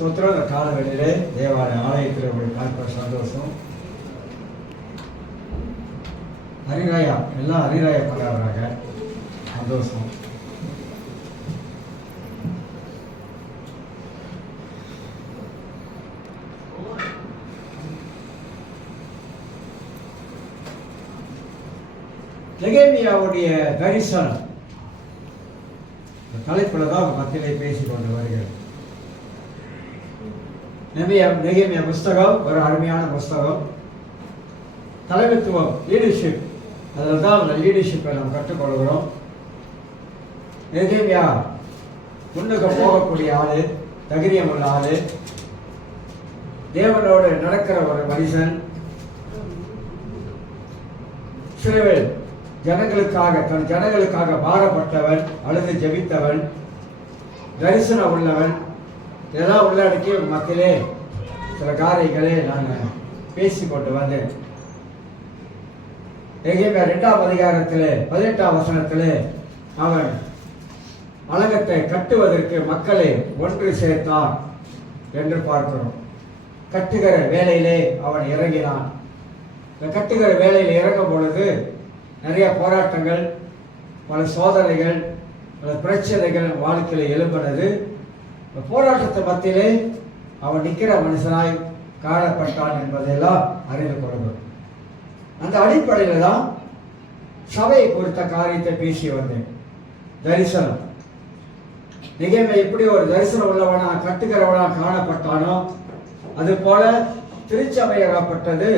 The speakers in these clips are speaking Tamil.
ஸ்தோத்திரம். இந்த காலவெளியிலே தேவாலய ஆலயத்தில் உங்களுக்கு பார்க்கிற சந்தோஷம். ஹரிராயா எல்லாம் ஹரிராயா கொண்டாடுறாங்க, சந்தோஷம். நெகேமியாவுடைய தரிசனம் தலைப்பில் தான் மத்தியிலே பேசிக் கொண்டு வருகிறது. நெகேமியா புஸ்தகம் ஒரு அருமையான புஸ்தகம். தலைமைத்துவம், லீடர்ஷிப், அதில் தான் அந்த லீடர்ஷிப்பை நம்ம கற்றுக்கொள்கிறோம். நெகேமியா முன்னுக்கு போகக்கூடிய ஆளு, தைரியம் உள்ள ஆளு, தேவனோடு நடக்கிற ஒரு மனுஷன். சிறுவில் ஜனங்களுக்காக, தன் ஜனங்களுக்காக பாரப்பட்டவன், அழுது ஜெபித்தவன், தரிசனம் உள்ளவன். இதெல்லாம் உள்ளடக்கி மக்களே சில காரியங்களே நான் பேசிக்கொண்டு வந்தேன். நெகேமியா 2ஆம் அதிகாரத்திலே 18ஆம் வசனத்திலே அவன் அலங்கத்தை கட்டுவதற்கு மக்களை ஒன்று சேர்த்தான் என்று பார்க்கிறோம். கட்டுகிற வேலையிலே அவன் இறங்கினான். இந்த கட்டுகிற வேலையில் இறங்கும் பொழுது நிறைய போராட்டங்கள், பல சோதனைகள், பல பிரச்சனைகள் வாழ்க்கையில் எழும்பினது. போராட்டத்தை மத்தியிலே அவன் நிற்கிற மனுஷனாய் காணப்பட்டான் என்பதையெல்லாம் அறிந்து கொள்கிறோம். அந்த அடிப்படையில் தான் சபையை குறித்த காரியத்தை பேசி வந்தேன். தரிசனம். நெகேமியா எப்படி ஒரு தரிசனம் உள்ளவனா, கட்டுகிறவனா காணப்பட்டானோ, அது போல திருச்சபையாகப்பட்டது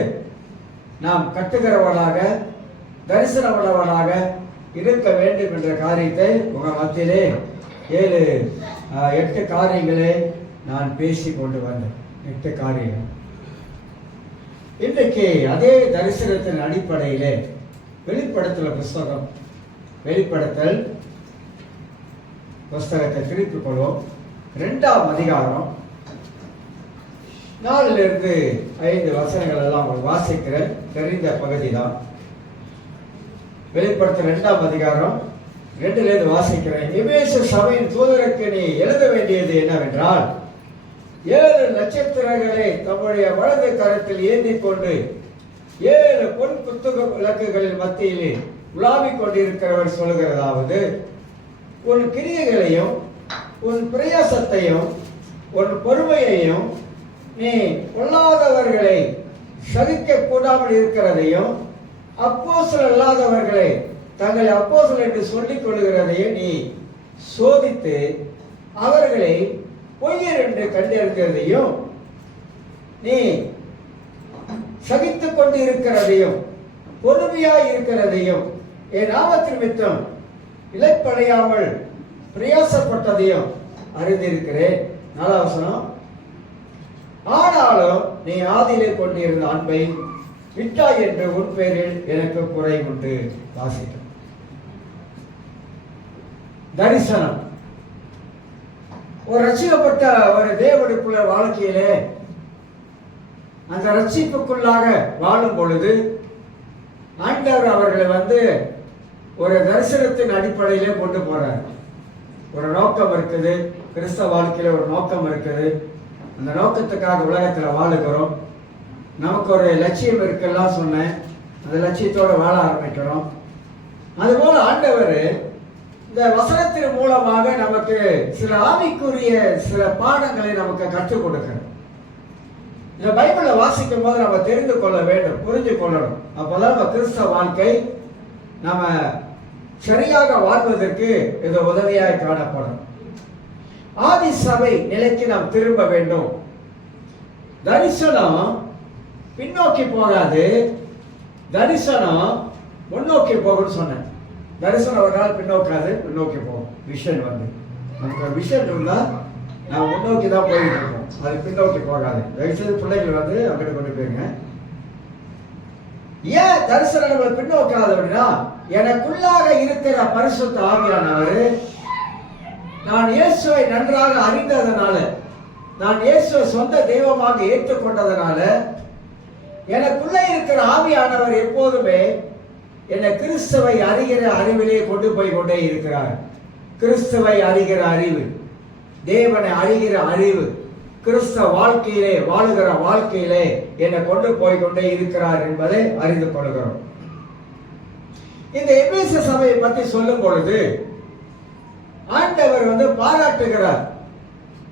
நாம் கட்டுகிறவனாக, தரிசனம் உள்ளவனாக இருக்க வேண்டும் என்ற காரியத்தை உங்கள் மத்தியிலே 7-8 காரியங்களே நான் பேசி கொண்டு வந்தேன். 8 காரியங்கள். இன்றைக்கு அதே தரிசனத்தின் அடிப்படையிலே வெளிப்படுத்தல் புஸ்தகம், வெளிப்படுத்தல் புஸ்தகத்தை திருப்பிக் கொள்வோம். 2ஆம் அதிகாரம் 4 - 5 வசனங்கள் எல்லாம் வாசிக்கிற தெரிந்த பகுதி தான். வெளிப்படுத்தல் 2ஆம் அதிகாரம் 2 வாசிக்கிறேன். எபேசு சபையின் தூதருக்கு நீ எழுத வேண்டியது என்னவென்றால், 7 நட்சத்திரங்களை தம்முடைய வலது கரத்தில் ஏந்தி கொண்டு 7 பொன் குத்துக விளக்குகளின் மத்தியிலே உலாவிக் கொண்டிருக்கிறவர் சொல்கிறதாவது, உன் கிரியைகளையும் உன் பிரயாசத்தையும் உன் பொறுமையையும் நீ கொள்ளாதவர்களை சகிக்க கூடாமல் இருக்கிறதையும், அப்போஸ்தலர் அல்லாதவர்களை தங்களை அப்போஸ்தலர் என்று சொல்லிக் கொள்கிறதையும் நீ சோதித்து அவர்களை பொய்யர் என்று கண்டிருக்கிறதையும், நீ சகித்துக் கொண்டு இருக்கிறதையும் பொறுமையாய் இருக்கிறதையும், என் நாமத்தின் நிமித்தம் இளைப்படையாமல் பிரயாசப்பட்டதையும் அறிந்திருக்கிறேன். 4ஆம் வசனம். ஆனாலும் நீ ஆதியிலே கொண்டிருந்த அன்பை விட்டாய் என்று உன் பேரில் எனக்கு குறை உண்டு. வாசிக்க தரிசனம். ஒரு ரட்சிக்கப்பட்ட ஒரு தேவனுக்குள்ள வாழ்க்கையிலே அந்த ரட்சிப்புக்குள்ளாக வாழும் பொழுது ஆண்டவர் அவர்களை ஒரு தரிசனத்தின் அடிப்படையிலே கொண்டு போறார். ஒரு நோக்கம் இருக்குது, கிறிஸ்தவ வாழ்க்கையில ஒரு நோக்கம் இருக்குது. அந்த நோக்கத்துக்காக உலகத்தில் வாழுகிறோம். நமக்கு ஒரு லட்சியம் இருக்குல்லாம் சொன்னேன். அந்த லட்சியத்தோடு வாழ ஆரம்பிக்கிறோம். அதுபோல ஆண்டவர் இந்த வசனத்தின் மூலமாக நமக்கு சில ஆவிக்குரிய சில பாடங்களை நமக்கு கற்றுக் கொடுக்கணும். இந்த பைபிளை வாசிக்கும் போது நம்ம தெரிந்து கொள்ள வேண்டும், புரிஞ்சு கொள்ளணும். அப்போதான் நம்ம கிறிஸ்தவ வாழ்க்கை நம்ம சரியாக வாழ்வதற்கு இது உதவியாக காணப்படும். ஆதி சபை நிலைக்கு நாம் திரும்ப வேண்டும். தரிசனம் பின்னோக்கி போகாது, தரிசனம் முன்னோக்கி போகும்னு சொன்னேன். தரிசனம் ஒரு நாள் பின்னோக்காது, முன்னோக்கி போகும். விஷன் நமக்கு ஒரு விஷன் இருந்தால் நாம் முன்னோக்கி தான் போயிட்டு இருக்கோம், அது பின்னோக்கி போகாது. தயவுசெய்து பிள்ளைகள் அங்கிட்டு கொண்டு போயிருங்க. ஏன் தரிசனம் நம்ம பின்னோக்காது அப்படின்னா, எனக்குள்ளாக இருக்கிற பரிசுத்த ஆவியானவர் நான் இயேசுவை நன்றாக அறிந்ததனால, நான் இயேசுவை சொந்த தெய்வமாக ஏற்றுக்கொண்டதனால, எனக்குள்ள இருக்கிற ஆவியானவர் எப்போதுமே என்னை கிறிஸ்துவை அறிகிற அறிவிலே கொண்டு போய் கொண்டே இருக்கிறார். கிறிஸ்துவை அறிகிற அறிவு, தேவனை அறிகிற அறிவு, கிறிஸ்தவ வாழ்க்கையிலே வாழுகிற வாழ்க்கையிலே என்னை கொண்டு போய்கொண்டே இருக்கிறார் என்பதை அறிந்து கொள்கிறோம். இந்த எபேசு சபையை பற்றி சொல்லும் பொழுது ஆண்டவர் பாராட்டுகிறார்,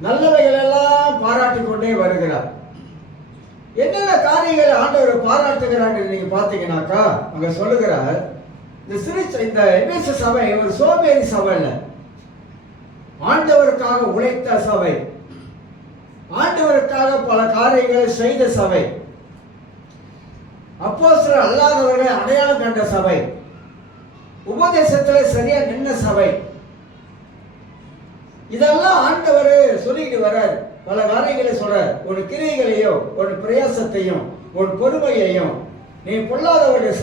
நல்லவைகள் எல்லாம் பாராட்டி கொண்டே வருகிறார். என்னென்ன காரியங்களை ஆண்டவர் பாராட்டுகிறார் நீங்க பாத்தீங்கன்னாக்கா, அங்க சொல்லுகிறார், இந்த எபேசு சபை ஒரு சோம்பேறி சபை இல்ல, ஆண்டவருக்காக உழைத்த சபை, ஆண்டவருக்காக பல காரியங்களை செய்த சபை, அப்போஸ்தலர் அல்லாதவர்களை அடையாளம் கண்ட சபை, உபதேசத்துல சரியா நின்ன சபை. இதெல்லாம் ஆண்டவர் சொல்லிட்டு வர்றார். பல காரியங்களை சொல்றார். ஒரு கிரியைகளையும் ஒரு பிரயாசத்தையும் ஒரு பொறுமையையும் நீ பொல்லாதவர்கள்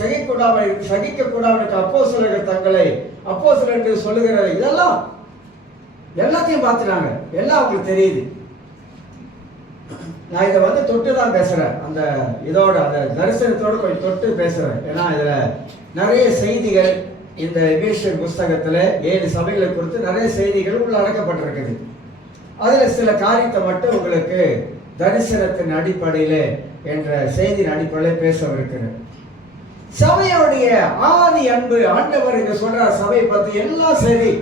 சகிக்க கூடாது அப்போஸ்தலர்கள் தங்களை அப்போஸ்தலர் என்று சொல்லுகிறது. இதெல்லாம் எல்லாத்தையும் பார்த்துட்டாங்க, எல்லாம் அவங்களுக்கு தெரியுது. நான் இதை தொட்டு தான் பேசுறேன், அந்த இதோட அந்த தரிசனத்தோட கொஞ்சம் தொட்டு பேசுறேன். ஏன்னா இதுல நிறைய செய்திகள் இந்த எபேசியர் புஸ்தகத்துல 7 சபைகளை குறித்து நிறைய செய்திகள் உள்ள அடக்கப்பட்டிருக்குது. அதுல சில காரியத்தை மட்டும் உங்களுக்கு தரிசனத்தின் அடிப்படையில என்ற செய்தியின் அடிப்படையில் பேசவிருக்கிறேன். சபையுடைய ஆதி அன்பு ஆண்டவர் இங்க சொல்ற சபையை பத்தி எல்லாம் சரி,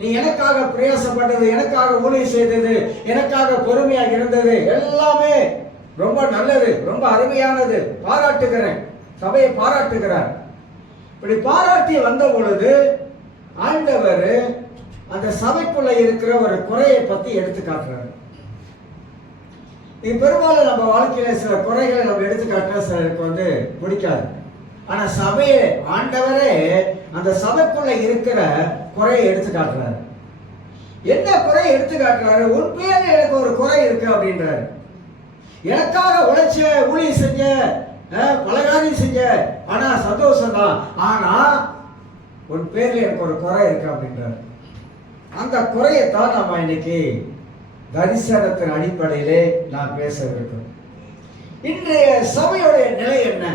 நீ எனக்காக பிரயாசப்பட்டது, எனக்காக ஊழியம் செய்தது, எனக்காக பொறுமையாக இருந்தது எல்லாமே ரொம்ப நல்லது, ரொம்ப அருமையானது, பாராட்டுகிறேன், சபையை பாராட்டுகிறார். இப்படி பாராட்டி வந்த பொழுது ஆண்டவர் அந்த சபைக்குள்ள இருக்கிற ஒரு குறையை பத்தி எடுத்து காட்டுறாரு. பெரும்பாலும் நம்ம வாழ்க்கையில சில குறைகளை நம்ம எடுத்து காட்டினா சிலருக்கு பிடிக்காது. ஆனா சபையை ஆண்டவரே அந்த சபைக்குள்ள இருக்கிற குறையை எடுத்து காட்டுறாரு. என்ன குறையை எடுத்து காட்டுறாரு? உன் பேர்ல எனக்கு ஒரு குறை இருக்கு அப்படின்றாரு. எனக்காக உழைச்ச, ஊழியம் செஞ்ச, பலகாரியம் செஞ்ச, ஆனா சந்தோஷம் தான், ஆனா உன் பேர்ல எனக்கு ஒரு குறை இருக்கு அப்படின்றாரு. அந்த குறையத்தான் நம்ம இன்னைக்கு தரிசனத்தின் அடிப்படையிலே நான் பேசவிருக்கோம். இன்றைய சபையுடைய நிலை என்ன?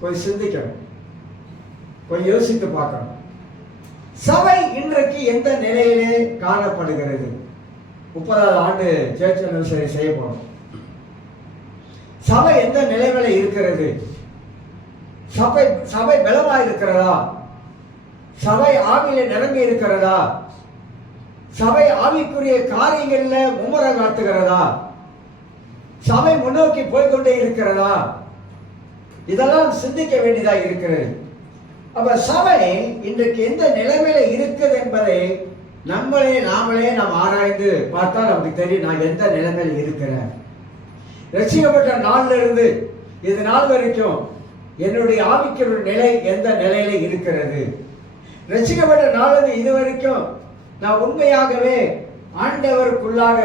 கொஞ்சம் சிந்திக்கணும், கொஞ்சம் யோசித்து பார்க்கணும். சபை இன்றைக்கு எந்த நிலையிலே காணப்படுகிறது? 30வது ஆண்டு சேர்ச் அனிவர்சரி செய்ய போறோம். சபை எந்த நிலையில இருக்கிறது? சபை பலமா இருக்கிறதா? சபை ஆவியில நிரம்பி இருக்கிறதா? சபை ஆவிக்குரிய காரியங்கள்ல மும்முரம் காட்டுகிறதா? சபை முன்னோக்கி போய்கொண்டே இருக்கிறதா? இதெல்லாம் சிந்திக்க வேண்டியதா இருக்கிறது. அப்ப சபை இன்றைக்கு எந்த நிலைமையில இருக்குது என்பதை நாமளே நாம் ஆராய்ந்து பார்த்தா நமக்கு தெரியும், நான் எந்த நிலைமையில இருக்கிறேன். ரட்சிக்கப்பட்ட நாள்ல இருந்து இது நாள் வரைக்கும் என்னுடைய ஆவிக்குரிய நிலை எந்த நிலையில இருக்கிறது? ரட்சிக்கப்பட்ட நாள் இது வரைக்கும் நான் உண்மையாகவே ஆண்டவருக்குள்ளாக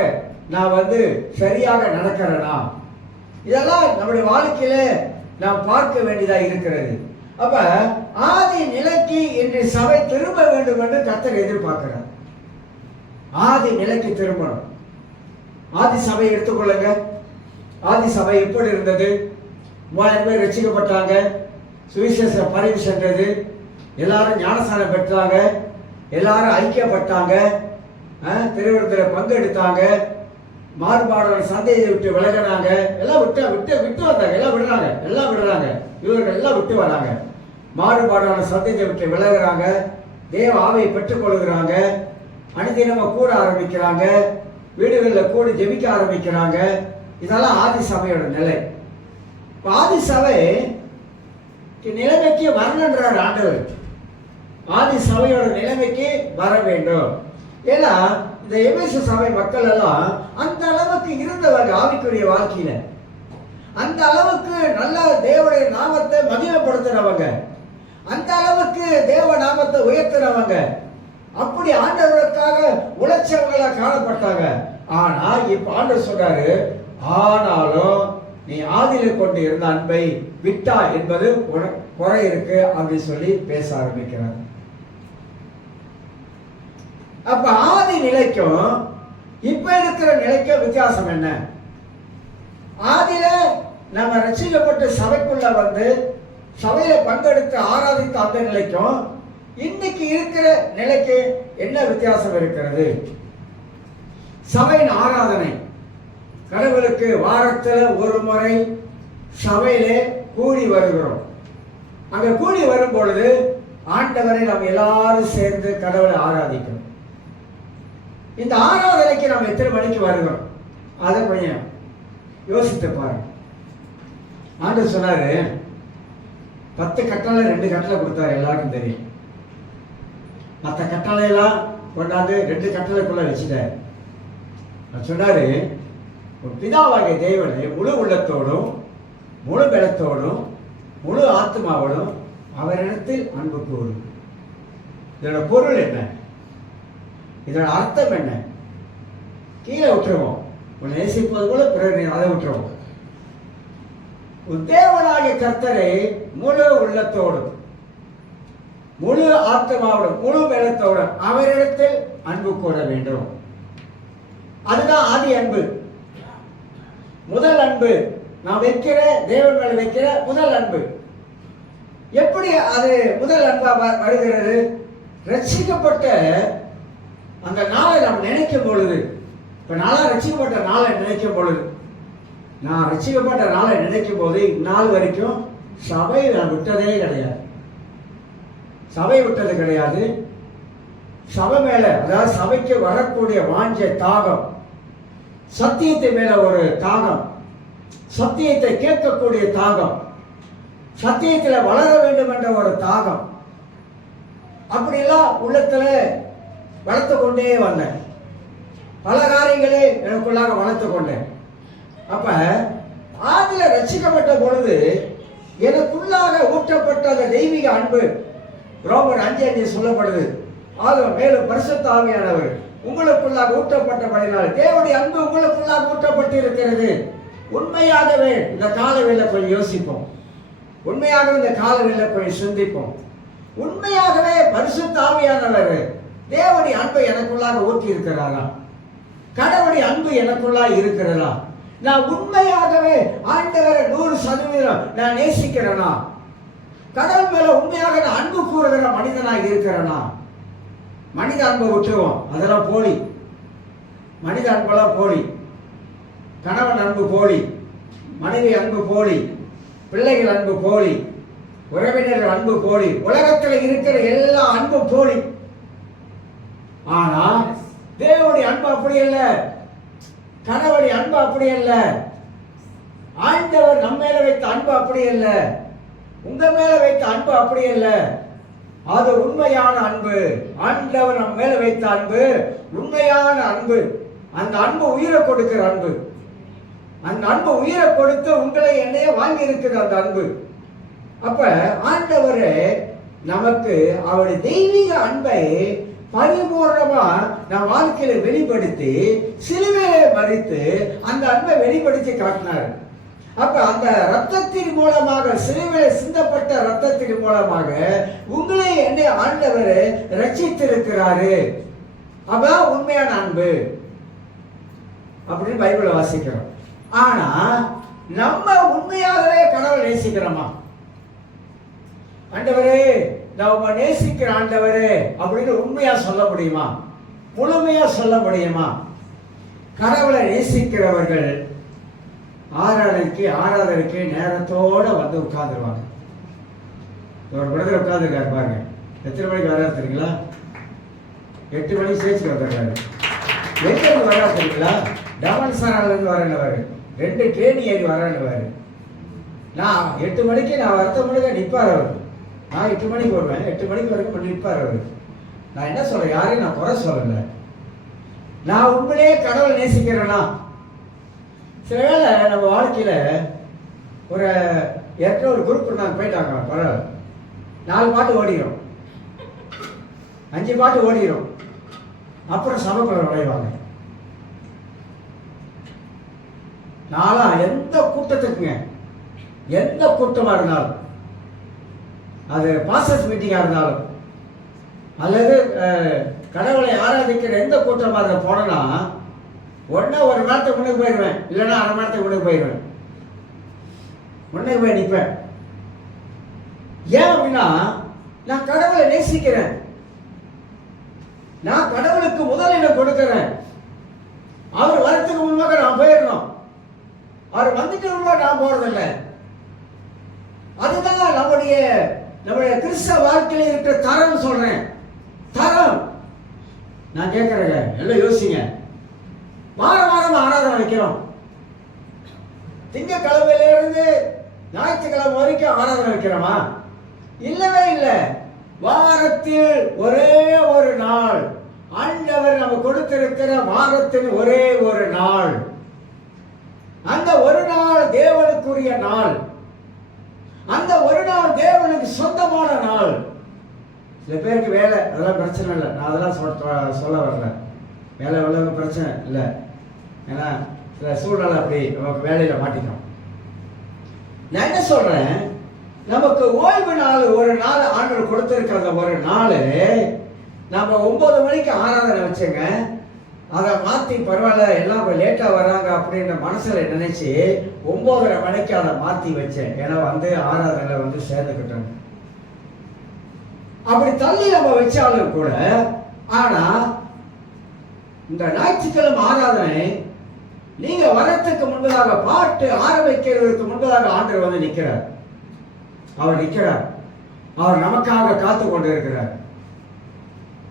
நான் சரியாக நடக்கிறேனா? இதெல்லாம் நம்முடைய வாழ்க்கையில நாம் பார்க்க வேண்டியதா இருக்கிறது. அப்ப ஆதி நிலைக்கு இன்று சபை திரும்ப வேண்டும் என்று கர்த்தர் எதிர்பார்க்கிறார். ஆதி நிலைக்கு திரும்பணும். ஆதி சபை எடுத்துக்கொள்ளுங்க. ஆதி சபை எப்படி இருந்தது? 3000 பேர் ரட்சிக்கப்பட்டாங்க, சுவிசேஷ பரவி சென்றது, எல்லாரும் ஞானஸ்நானம் பெற்றாங்க, எல்லாரும் ஐக்கியப்பட்டாங்க, திருவிழத்தில் பங்கெடுத்தாங்க, மாறுபாடான சந்தையை விட்டு விலகினாங்க, எல்லாம் விட்டு வந்தாங்க, எல்லாம் விடுறாங்க, இவர்கள் எல்லாம் விட்டு வராங்க, மாறுபாடான சந்தையை விட்டு விலகுறாங்க, தேவ ஆவியை பெற்றுக் கொள்கிறாங்க, அனுதினமா கூட ஆரம்பிக்கிறாங்க, வீடுகளில் கூடி ஜெபிக்க ஆரம்பிக்கிறாங்க. இதெல்லாம் ஆதி சபையோட நிலை. ஆதி சபை நிலைமைக்கு வரணுன்றார் ஆண்டவர். ஆதி சபையோட நிலைமைக்கு வர வேண்டும். ஏன்னா இந்த எபேசு சபை மக்கள் எல்லாம் அந்த அளவுக்கு இருந்தவங்க, ஆவிக்குரிய வாழ்க்கையில அந்த அளவுக்கு நல்ல தேவனுடைய நாமத்தை மகிமைப்படுத்துறவங்க, அந்த அளவுக்கு தேவ நாமத்தை உயர்த்துறவங்க, அப்படி ஆண்டவருக்காக உழைச்சவங்களா காணப்பட்டாங்க. ஆனா இப்ப ஆண்டவர் சொல்றாரு, ஆனாலும் நீ ஆதியில கொண்டு இருந்த அன்பை விட்டா என்பது குறை இருக்கு அப்படின்னு சொல்லி பேச ஆரம்பிக்கிறார். அப்ப ஆதி நிலைக்கும் இப்ப இருக்கிற நிலைக்கும் வித்தியாசம் என்ன? ஆதியில நம்ம ரட்சிக்கப்பட்ட சபைக்குள்ள சபையில பங்கெடுத்து ஆராதித்த அந்த நிலைக்கும் இன்னைக்கு இருக்கிற நிலைக்கு என்ன வித்தியாசம் இருக்கிறது? சபையின் ஆராதனை கடவுளுக்கு வாரத்தில் ஒரு முறை சபையிலே கூடி வருகிறோம். அங்க கூடி வரும் பொழுது ஆண்டவரை நாம் எல்லாரும் சேர்ந்து கடவுளை ஆராதிக்கிறோம். இந்த ஆராதனைக்கு நாம் எத்தனை மணிக்கு வருகிறோம் அதை கொஞ்சம் யோசித்து பாருங்க. ஆண்டவர் சொன்னாரு 10 கட்டளை 2 கட்டளை கொடுத்தாரு, எல்லாருக்கும் தெரியும். மற்ற கட்டளையெல்லாம் கொண்டாந்து 2 கட்டளைக்குள்ள வச்சுட்டாரு. சொன்னாரு, ஒரு பிதாவாகிய தேவனை முழு உள்ளத்தோடும் முழு பலத்தோடும் முழு ஆத்மாவோடும் அவரிடத்தில் அன்பு கூறும். இதோட பொருள் என்ன, இதோட அர்த்தம் என்ன? கீழே விட்டுருவோம். உன்னை நேசிப்பது போல பிறர் அதை விட்டுருவோம். தேவனாகிய கர்த்தரை முழு உள்ளத்தோடும் முழு ஆத்மாவோடும் முழு பலத்தோடும் அவரிடத்தில் அன்பு கூற வேண்டும். அதுதான் ஆதி அன்பு, முதல் அன்பு. நான் வைக்கிற தேவன் மேல வைக்கிற முதல் அன்பு. எப்படி அது முதல் அன்பா வருகிறது? ரட்சிக்கப்பட்ட அந்த நாளை நாம் நினைக்கும் பொழுது, இப்ப நாளா ரட்சிக்கப்பட்ட நாளை நினைக்கும் பொழுது, நான் ரட்சிக்கப்பட்ட நாளை நினைக்கும் போது இந்நாள் வரைக்கும் சபை நான் விட்டதே கிடையாது. சபை விட்டது கிடையாது. சபை மேல, அதாவது சபைக்கு வரக்கூடிய வாஞ்ச தாகம், சத்தியத்தை மேல ஒரு தாகம், சத்தியத்தை கேட்கக்கூடிய தாகம், சத்தியத்தில் வளர வேண்டும் என்ற ஒரு தாகம், அப்படியெல்லாம் உள்ளத்துல வளர்த்து கொண்டே வந்தேன். பல காரியங்களே எனக்குள்ளாக வளர்த்து கொண்டேன். அப்ப ஆதில ரட்சிக்கப்பட்ட பொழுது எனக்குள்ளாக ஊற்றப்பட்ட அந்த தெய்வீக அன்பு, ரோமர் 5:5 சொல்லப்படுது. மேலும் பரிசுத்த ஆவியானவர் உங்களுக்குள்ளாக ஊற்றப்பட்டபடினால் தேவனுடைய அன்பு உங்களுக்குள்ளாக ஊற்றப்பட்டு இருக்கிறது. உண்மையாகவே இந்த காலவேளை கொஞ்சம் யோசிப்போம். உண்மையாகவே இந்த காலவேளை கொஞ்சம் சிந்திப்போம். உண்மையாகவே பரிசுத்த ஆவியானவர் தேவனுடைய அன்பை எனக்குள்ளாக ஊற்றி இருக்கிறாரா? கடவுளுடைய அன்பு எனக்குள்ளாக இருக்கிறதா? நான் உண்மையாகவே ஆண்டவரை 100% நான் நேசிக்கிறேனா? கடவுள் மேல உண்மையாக நான் அன்பு கூறுகிற மனிதனாக இருக்கிறேனா? மனித அன்பை விட்டுருவோம், அதெல்லாம் போலி. மனித அன்பெல்லாம் போலி. கணவன் அன்பு போலி, மனைவி அன்பு போலி, பிள்ளைகள் அன்பு போலி, உறவினர்கள் அன்பு போலி, உலகத்தில் இருக்கிற எல்லா அன்பும் போலி. ஆனா தேவனுடைய அன்பு அப்படி அல்ல, கணவனுடைய அன்பு அப்படி அல்ல, ஆண்டவர் நம்ம மேல வைத்த அன்பு அப்படி அல்ல, உங்க மேல வைத்த அன்பு அப்படி அல்ல. அது உண்மையான அன்பு. ஆண்டவர் நம்ம மேல வைத்த அன்பு உண்மையான அன்பு. அந்த அன்பு உயிரை கொடுக்கிற அன்பு. அந்த அன்பு உயிரை கொடுத்து உங்களை என்னைய வாங்கி இருக்கிற அந்த அன்பு. அப்ப ஆண்டவரே நமக்கு அவருடைய தெய்வீக அன்பை பரிபூர்ணமா நம் வாழ்க்கையில வெளிப்படுத்தி சிலுவையிலே மறித்து அந்த அன்பை வெளிப்படுத்தி காட்டினார். அப்ப அந்த ரத்தத்தின் மூலமாக, சிலுவையிலே சிந்தப்பட்ட ரத்தத்தின் மூலமாக உங்களை என்னை ஆண்டவர் ரட்சித்திருக்கிறாரு. அப்பதான் உண்மையான அன்பு அப்படின்னு பைபிளை வாசிக்கிறோம். ஆனா நம்ம உண்மையாகவே கடவுளை நேசிக்கிறோமா? ஆண்டவரே நான் உங்க நேசிக்கிற ஆண்டவரே அப்படின்னு உண்மையா சொல்ல முடியுமா? முழுமையா சொல்ல முடியுமா? கடவுளை நேசிக்கிறவர்கள் ஆராதனைக்கு நேரத்தோட வந்து உட்கார்ந்துருவாங்க. ஒரு பிரதர் உட்கார்ந்துருக்காரு பாருங்க. எத்தனை மணிக்கு வராது தெரியுங்களா? 8 மணிக்கு சேர்த்துக்கு வந்துடுறாரு. எங்கிருந்து வராது தெரியுங்களா? டமன் சாராலேருந்து வரேன்னு 2 ட்ரெயின் ஏறி வரேன்னு. நான் 8 மணிக்கு நான் வரத்த மணிக்கு நிற்பார் அவர். நான் 8 மணிக்கு வருவேன். 8 மணிக்கு வரைக்கும் நிற்பார் அவர். நான் என்ன சொல்றேன், யாரையும் நான் குறை சொல்லலை. நான் உண்மையிலேயே கடவுளை நேசிக்கிறேன்னா, சில வேளை நம்ம வாழ்க்கையில ஒரு ஒரு குரூப் நாங்கள் போயிட்டாங்க, பரவாயில்ல 4 பாட்டு ஓடிடும், 5 பாட்டு ஓடிடும், அப்புறம் சபைக்குள்ள நுழைவாங்க. நாளா எந்த கூட்டத்துக்குங்க, எந்த கூட்டமாக இருந்தாலும், அது பாஸ்டர்ஸ் மீட்டிங்காக இருந்தாலும் அல்லது கடவுளை ஆராதிக்கிற எந்த கூட்டமாக போனேன்னா உடனே 1 மணி நேரத்துக்கு முன்னுக்கு போயிடுவேன், இல்லைன்னா 1/2 மணி நேரத்துக்கு முன்னுக்கு போயிடுவேன். முன்னே போய் நிற்பேன். ஏன் அப்படின்னா நான் கடவுளை நேசிக்கிறேன். நான் கடவுளுக்கு முதலிடம் கொடுக்கிறேன். அவர் வரத்துக்கு முன்பாக நான் போயிடணும். அவர் வந்துட்டு நான் போறதில்லை. அதுதான் நம்முடைய கிறிஸ்தவ வாழ்க்கையில இருக்கிற தரம் சொல்றேன். தரம். நான் கேட்கிறேங்க, எல்லாம் யோசிங்க. வாரம் ஆராதனை வைக்கிறோம். திங்கக்கிழமையில இருந்து ஞாயிற்றுக்கிழமை வரைக்கும் ஆராதனை வைக்கிறோமா? இல்லவே இல்லை. வாரத்தில் ஒரே ஒரு நாள், ஆண்டவர் நம்ம கொடுத்திருக்கிற வாரத்தின் ஒரே ஒரு நாள், அந்த ஒரு நாள் தேவனுக்குரிய நாள், அந்த ஒரு நாள் தேவனுக்கு சொந்தமான நாள். சில பேருக்கு வேலை, அதெல்லாம் பிரச்சனை இல்லை. நான் அதெல்லாம் சொல்ல வரல. வேலை உள்ள பிரச்சனை இல்லை. ஏன்னா சில சூழ்நிலை அப்படி நமக்கு வேலையில மாட்டிக்கிறோம். நான் என்ன சொல்றேன், நமக்கு ஓய்வு நாள் ஒரு நாள் ஆண்டவர் கொடுத்திருக்கிற ஒரு நாள், நம்ம 9 மணிக்கு ஆராதனை வச்சுங்க, அதை மாற்றி பரவாயில்ல எல்லாம் லேட்டாக வர்றாங்க அப்படின்ற மனசில் நினைச்சு 9:30 மணிக்கு அதை மாற்றி வச்சேன். ஏன்னா ஆராதனை சேர்ந்துக்கிட்டோம். அப்படி தள்ளி நம்ம வச்சாலும் கூட, ஆனா இந்த ஞாயிற்றுக்கிழமை ஆராதனை நீங்க வரத்துக்கு முன்பதாக, பாட்டு ஆரம்பிக்கிறதுக்கு முன்பதாக ஆண்டவர் நிற்கிறார். அவர் நிற்கிறார். அவர் நமக்காக காத்து கொண்டு இருக்கிறார்.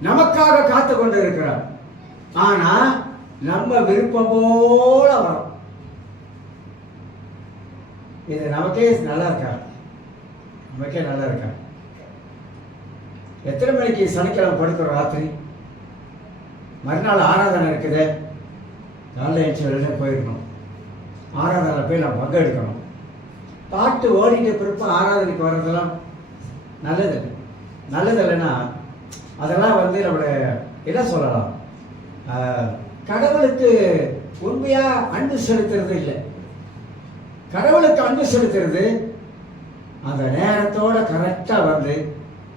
நமக்காக காத்து கொண்டு இருக்கிறார். ஆனா நம்ம விருப்பம் போல வரும். இது நமக்கே நல்லா இருக்கா? நமக்கே நல்லா இருக்கா? எத்தனை மணிக்கு சனிக்கிழமை படுக்கிறோம்? ராத்திரி. மறுநாள் ஆராதனை இருக்குது, நல்ல எழுச்சி வெளியே போயிருக்கணும். ஆராதனை போய் நம்ம பங்கெடுக்கணும். பாட்டு ஓடிட்டு பிறப்பு ஆராதனைக்கு வர்றதெல்லாம் நல்லதில்லை. நல்லதில்லைன்னா அதெல்லாம் நம்மளுடைய என்ன சொல்லலாம், கடவுளுக்கு உண்மையா அன்பு செலுத்துறது இல்லை. கடவுளுக்கு அன்பு செலுத்துறது அந்த நேரத்தோட கரெக்டா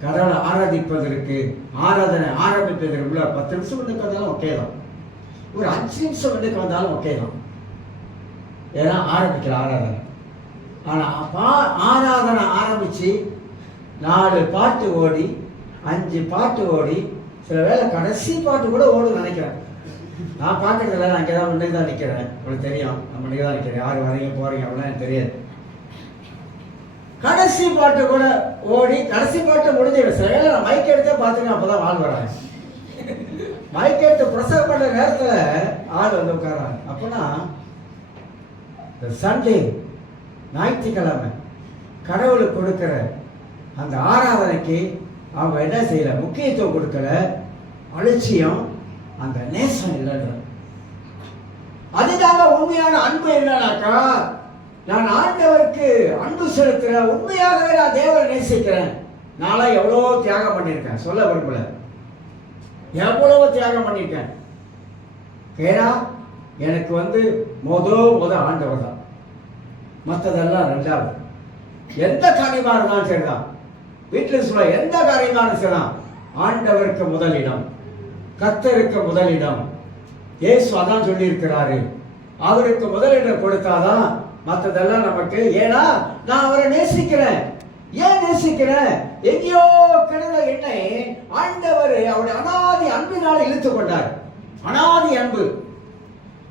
கடவுளை ஆராதிப்பதற்கு, ஆராதனை ஆரம்பிப்பதற்கு உள்ள 10 நிமிஷம் வந்தாலும் ஓகே தான், ஒரு 5 நிமிஷம் வந்தாலும் ஓகே தான். ஏன்னா ஆரம்பிக்கல ஆராதனை. ஆனா ஆராதனை ஆரம்பிச்சு 4 பாட்டு ஓடி 5 பாட்டு ஓடி, சில வேளை கடைசி பாட்டு கூட ஓடுன்னு நினைக்கிறேன். நான் பார்க்கறதில்ல, நான் இங்கே தான் முன்னாடி தான் நிற்கிறேன். உங்களுக்கு தெரியும், நான் முன்னாடி தான் நிற்கிறேன். யார் வரீங்க போறீங்க அப்படின்னா எனக்கு தெரியாது. கடைசி பாட்டு கூட ஓடி, கடைசி பாட்டு முடிஞ்சிடும். சில வேளை நான் மைக் எடுத்தே பார்த்துருக்கேன். அப்போதான் ஆள் வராங்க. மைக் எடுத்து பிரசவம் பண்ணுற நேரத்தில் ஆள் உட்காராங்க. அப்போனா சண்டே, ஞாயிற்றுக்கிழமை கடவுளுக்கு கொடுக்கிற அந்த ஆராதனைக்கு அவங்க என்ன செய்யல, முக்கியத்துவம் கொடுக்கல, அலட்சியம், அந்த நேசம் இல்லைன்ற. அதுதாங்க உண்மையான அன்பு. என்னன்னாக்கா, நான் ஆண்டவருக்கு அன்பு செலுத்துறேன், உண்மையாகவே நான் தேவனை நேசிக்கிறேன். நான்லாம் எவ்வளோ தியாகம் பண்ணியிருக்கேன், சொல்ல விரும்பல, எவ்வளவு தியாகம் பண்ணியிருக்கேன். ஏன்னா எனக்கு முத ஆண்டவர் தான், மற்றதெல்லாம் 2வது. எந்த காரியமாக இருந்தாலும் சரிதான், வீட்டில் சொல்ல எந்த காரியமாக சரிதான், ஆண்டவருக்கு முதலிடம், கர்த்தருக்கு முதலிடம். இயேசு அதான் சொல்லி இருக்கிறாரு. அவருக்கு முதலிடம் கொடுத்தாதான் மற்றதெல்லாம் நமக்கு. ஏன்னா நான் அவரை நேசிக்கிறேன். ஏன் நேசிக்கிறேன்? எங்கேயோ கிடந்த என்னை ஆண்டவர் அவருடைய அனாதி அன்பினால இழுத்து கொண்டார். அனாதி அன்பு,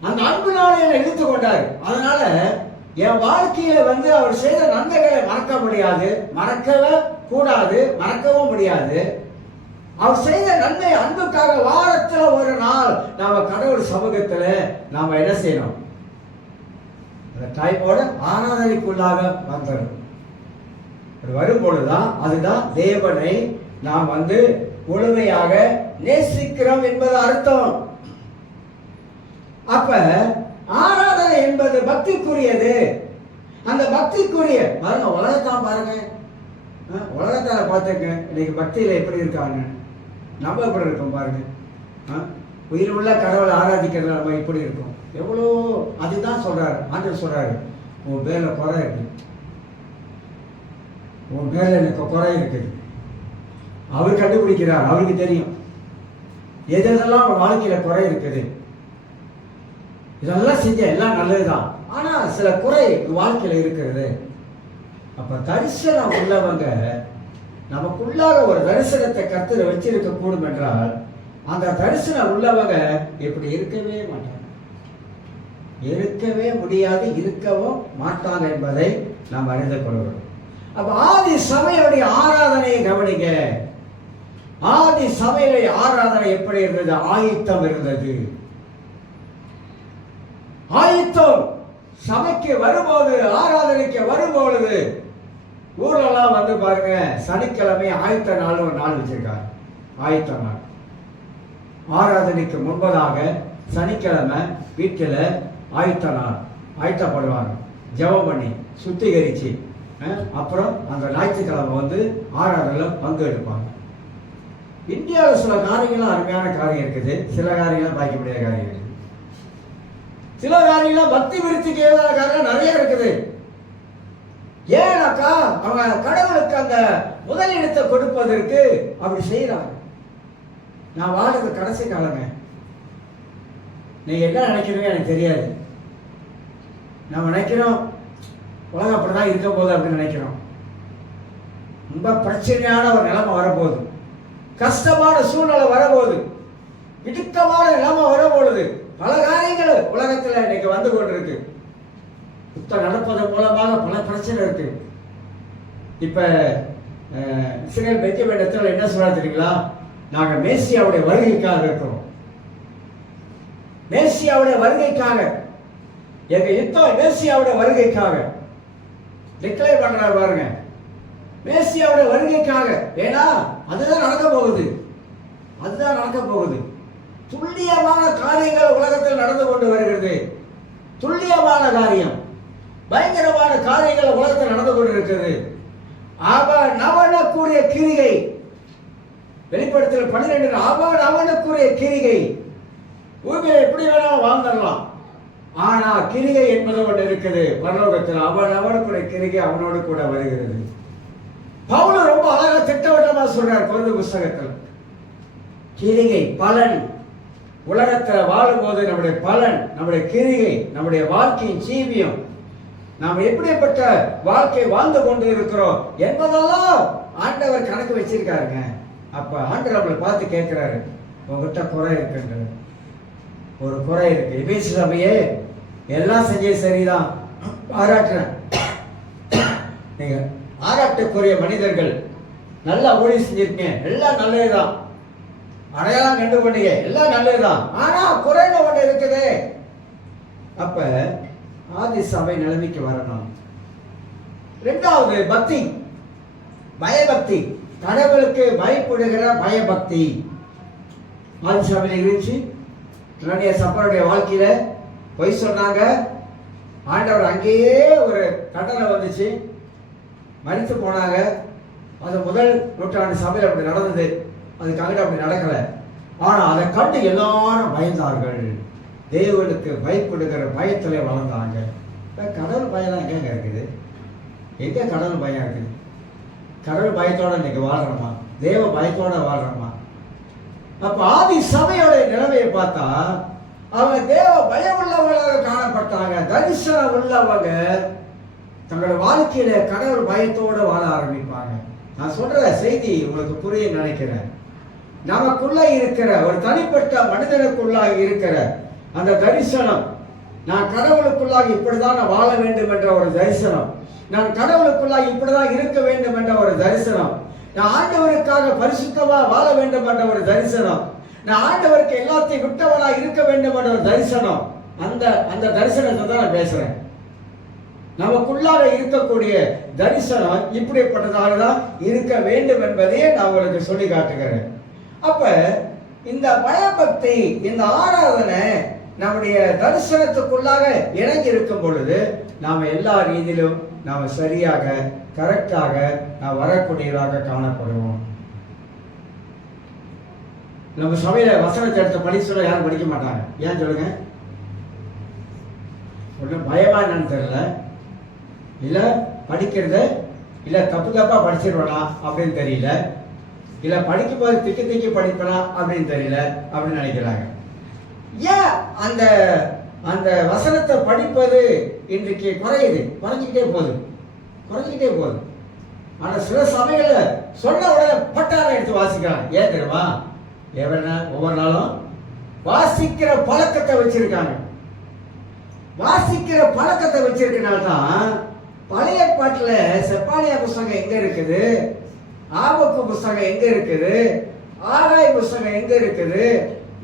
அந்த அன்புனால என்னை இழுத்து கொண்டார். அதனால என் வாழ்க்கையில அவர் செய்த நன்மைகளை மறக்க முடியாது, மறக்கவே கூடாது, மறக்கவும் முடியாது. அவர் செய்த நன்மை அன்புக்காக வாரத்துல ஒரு நாள் நாம கடவுள் சமூகத்துல நாம என்ன செய்யணும், அந்த டைமோட ஆராதனைக்குள்ளாக வந்துடும். வரும்பொழுதுதான் அதுதான் தேவனை நாம் முழுமையாக நேசிக்கிறோம் என்பது அர்த்தம். அப்ப ஆராதனை என்பது பக்திக்குரியது. அந்த பக்திக்குரிய பாருங்க, உலகத்தான் பாருங்க, உலகத்தால பார்த்துங்க இன்னைக்கு பக்தியில எப்படி இருக்காங்க, நம்ம எப்படி இருக்கோம் பாருங்க. உயிர் உள்ள கடவுளை ஆராதிக்கிறதுல நம்ம இப்படி இருக்கோம். எவ்வளோ, அதுதான் சொல்றாரு ஆண்டவர். சொல்றாரு, உன் பேர்ல குறை இருக்கு, உன் பேர்ல எனக்கு குறை இருக்குது. அவர் கண்டுபிடிக்கிறார், அவருக்கு தெரியும் எதெல்லாம் உன் வாழ்க்கையில குறை இருக்குது. இதெல்லாம் செஞ்ச எல்லாம் நல்லதுதான், ஆனா சில குறை வாழ்க்கையில இருக்கிறது. அப்ப தரிசனம் உள்ளவங்க நமக்குள்ளாக ஒரு தரிசனத்தை கர்த்தர் வச்சிருக்க கூடும் என்றால், அந்த தரிசனம் உள்ளவங்க இப்படி இருக்கவே மாட்டாங்க. இருக்கவே முடியாது, இருக்கவும் மாட்டாங்க என்பதை நாம் அறிந்து கொள்கிறோம். அப்ப ஆதி சபையுடைய ஆராதனையை கவனிங்க. ஆதி சபையுடைய ஆராதனை எப்படி இருந்தது? ஆயத்தம் இருந்தது. ஆயத்தம். சபைக்கு வரும்போது, ஆராதனைக்கு வரும்பொழுது ஊரெல்லாம் வந்து பாருங்க, சனிக்கிழமை ஆயத்த நாள் ஒரு நாள் வச்சிருக்காங்க. ஆயத்த நாள். ஆராதனைக்கு முன்பதாக சனிக்கிழமை வீட்டில் ஆயத்த நாள் ஆயத்தப்படுவாங்க. ஜெபம் பண்ணி சுத்திகரித்து அப்புறம் அந்த ஞாயிற்றுக்கிழமை வந்து ஆராதனையில் பங்கு எடுப்பாங்க. இந்தியாவில் சில காரியங்கள்லாம் அருமையான காரியம் இருக்குது, சில காரியங்கள்லாம் பாய்க்க முடியாத காரியம் இருக்குது. சில காரியங்கள்லாம் பக்தி விருத்திக்கு ஏதான காரியம் நிறைய இருக்குது. ஏன்னாக்கா அவங்க கடவுளுக்கு அந்த முதலிடத்தை கொடுப்பதற்கு அப்படி செய்யறாங்க. நான் வாழ்றது கடைசி காலங்க. நீங்க என்ன நினைக்கிறீங்க எனக்கு தெரியாது. நம்ம நினைக்கிறோம் உலகம் அப்படிதான் இருக்க போகுது அப்படின்னு நினைக்கிறோம். ரொம்ப பிரச்சனையான ஒரு நிலைமை வரப்போகுது, கஷ்டமான சூழ்நிலை வரப்போகுது, இடுக்கமான நிலைமை வரப்போகுது. பல காரியங்கள் உலகத்தில் இன்னைக்கு வந்து கொண்டிருக்கு. யுத்தம் நடப்பதன் மூலமாக பல பிரச்சனை இருக்கு. இப்ப இஸ்ரேல் பெஞ்சமின் இடத்துல என்ன சொல்றாரு தெரியுங்களா? நாங்கள் மேசியாவுடைய வருகைக்காக இருக்கிறோம். மேசியாவுடைய வருகைக்காக எங்க யுத்தம் மேசியாவுடைய வருகைக்காக டிக்ளேர் பண்றாரு பாருங்க. மேசியாவுடைய வருகைக்காக. ஏன்னா அதுதான் நடக்க போகுது, அதுதான் நடக்க போகுது. துல்லியமான காரியங்கள் உலகத்தில் நடந்து கொண்டு வருகிறது. துல்லியமான காரியம், பயங்கரமான காரியங்கள் உலகத்தில் நடந்து கொண்டு இருக்கிறது. அவன் அவனுக்குரிய கிரிகை, வெளிப்படுத்தல் 12 அவன் அவனுக்குரிய கிரிகை. பூமியில எப்படி வேணாலும் வாழ்ந்துடலாம், ஆனா கிரிகை என்பது ஒன்று இருக்குது பரலோகத்தில். அவன் அவனுக்குரிய கிரிகை அவனோடு கூட வருகிறது. பவுல் ரொம்ப அழகா திட்டவட்டமா சொல்றார் கொரிந்து புஸ்தகத்தில். கிரிகை பலன், உலகத்தில் வாழும்போது நம்முடைய பலன், நம்முடைய கிரிகை, நம்முடைய வாழ்க்கையின் ஜீவியம், நாம் எப்படிப்பட்ட வாழ்க்கை வாழ்ந்து கொண்டு இருக்கிறோம் என்பதெல்லாம் ஆண்டவர் கணக்கு வச்சிருக்காருங்க. அப்ப ஆண்டவர் நம்மளை பார்த்து கேட்கிறாரு, உங்ககிட்ட குறை இருக்குன்றது. ஒரு குறை இருக்கு. எபேசு சபையே எல்லாம் செஞ்சே சரிதான், பாராட்டுறேன். நீங்க பாராட்டுக்குரிய மனிதர்கள், நல்லா ஊழியம் செஞ்சிருக்கீங்க, எல்லாம் நல்லதுதான், அடையாளம் கண்டு கொண்டீங்க, எல்லாம் நல்லதுதான், ஆனா குறைந்த ஒன்று இருக்குது. அப்ப ஆதி சபை நிலைமைக்கு வரணும். இரண்டாவது பக்தி, பயபக்தி, கடவுளுக்கு பயப்படுகிற பயபக்தி ஆதி சபையில் இருந்துச்சு. சப்பருடைய வாழ்க்கையில பொய் சொன்னாங்க. ஆண்டவர் அங்கேயே ஒரு கட்டளை வந்துச்சு, மரித்து போனாங்க. அது முதல் நூற்றாண்டு சபையில் அப்படி நடந்தது. அதுக்காக அப்படி நடக்கல. ஆனா அதை கண்டு எல்லாரும் பயந்தார்கள். தேவனுக்கு பயப்படுகிற பயத்திலே வளர்ந்தாங்க. கடவுள் பயம் எங்க இருக்குது? எங்க கடவுள் பயம் இருக்குது? கடவுள் பயத்தோட இன்னைக்கு வாழ்றோமா? தேவ பயத்தோட வாழ்றோமா? அப்ப ஆதி சபையோட நிலைமையை பார்த்தா அவங்க தேவ பயம் உள்ளவங்களாக காணப்பட்டாங்க. தரிசனம் உள்ளவங்க தங்களோட வாழ்க்கையில கடவுள் பயத்தோடு வாழ ஆரம்பிப்பாங்க. நான் சொல்ற செய்தி உங்களுக்கு புரிய நினைக்கிறேன். நமக்குள்ள இருக்கிற ஒரு தனிப்பட்ட மனிதனுக்குள்ளாக இருக்கிற அந்த தரிசனம், நான் கடவுளுக்குள்ளாக இப்படிதான் நான் வாழ வேண்டும் என்ற ஒரு தரிசனம், நான் கடவுளுக்குள்ளாக இப்படிதான் இருக்க வேண்டும் என்ற ஒரு தரிசனம், நான் ஆண்டவருக்காக பரிசுத்தமா வாழ வேண்டும் என்ற ஒரு தரிசனம், நான் ஆண்டவருக்கு எல்லாத்தையும் விட்டவனா இருக்க வேண்டும் என்ற ஒரு தரிசனம், அந்த தரிசனத்தை தான் நான் பேசுறேன். நமக்குள்ளாக இருக்கக்கூடிய தரிசனம் இப்படிப்பட்டதாக தான் இருக்க வேண்டும் என்பதையே நான் உங்களுக்கு சொல்லி காட்டுகிறேன். அப்ப இந்த பயபக்தி, இந்த ஆராதனை நம்முடைய தரிசனத்துக்குள்ளாக இறங்கி இருக்கும் பொழுது நாம எல்லா ரீதியிலும் நாம சரியாக கரெக்டாக நாம் வரக்கூடியதாக காணப்படுவோம். நம்ம சபையில வசனத்தை எடுத்த படிக்க சொல்ல யாரும் படிக்க மாட்டாங்க. ஏன் சொல்லுங்க? ஒன்றும் பயமா என்னன்னு தெரியல, இல்ல படிக்கிறது இல்ல தப்பு தப்பா படிச்சிருவனா அப்படின்னு தெரியல, இல்ல படிக்கும் போது திக்கி படிப்பனா அப்படின்னு தெரியல அப்படின்னு நினைக்கிறாங்க. ஏன் அந்த அந்த வசனத்தை படிப்பது இன்றைக்கு குறையுது, குறைஞ்சிக்கிட்டே போகுது. ஆனா சில சமயங்கள சொன்ன உடனே பட்டாவை எடுத்து வாசிக்கிறாங்க. ஏன் தெரியுமா? ஒவ்வொரு நாளும் வாசிக்கிற பழக்கத்தை வச்சிருக்காங்க. வாசிக்கிற பழக்கத்தை வச்சிருக்கனால்தான் பழைய ஏற்பாட்டுல செப்பானியா புஸ்தகம் எங்க இருக்குது, ஆபக்கு புஸ்தகம் எங்க இருக்குது, ஆகாய் புஸ்தகம் எங்க இருக்குது,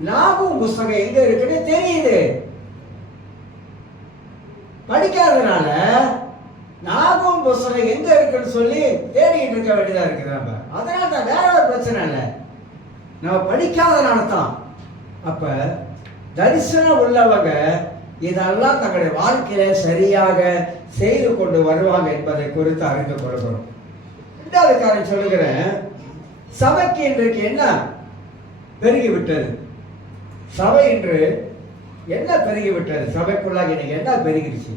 நாகும் புஸ்தகம் எங்க இருக்குன்னு தெரியுது. படிக்காதனால நாகும் புஸ்தகம் எங்க இருக்குன்னு சொல்லி தேடிட்டு இருக்க வேண்டியதா இருக்குது. நம்ம அதனால தான், வேற ஒரு பிரச்சனை இல்லை, நம்ம படிக்காதனால தான். அப்ப தரிசனம் உள்ளவங்க இதெல்லாம் தங்களுடைய வாழ்க்கையில சரியாக செய்து கொண்டு வருவாங்க என்பதை குறித்து அறிந்து கொள்கிறோம். இரண்டாவது காரியம் சொல்லுகிறேன், சபைக்கு இன்றைக்கு என்ன பெருகிவிட்டது? சபை இன்று என்ன பெருகிவிட்டது? சபைக்குள்ளாக இன்னைக்கு என்ன பெருகிடுச்சு?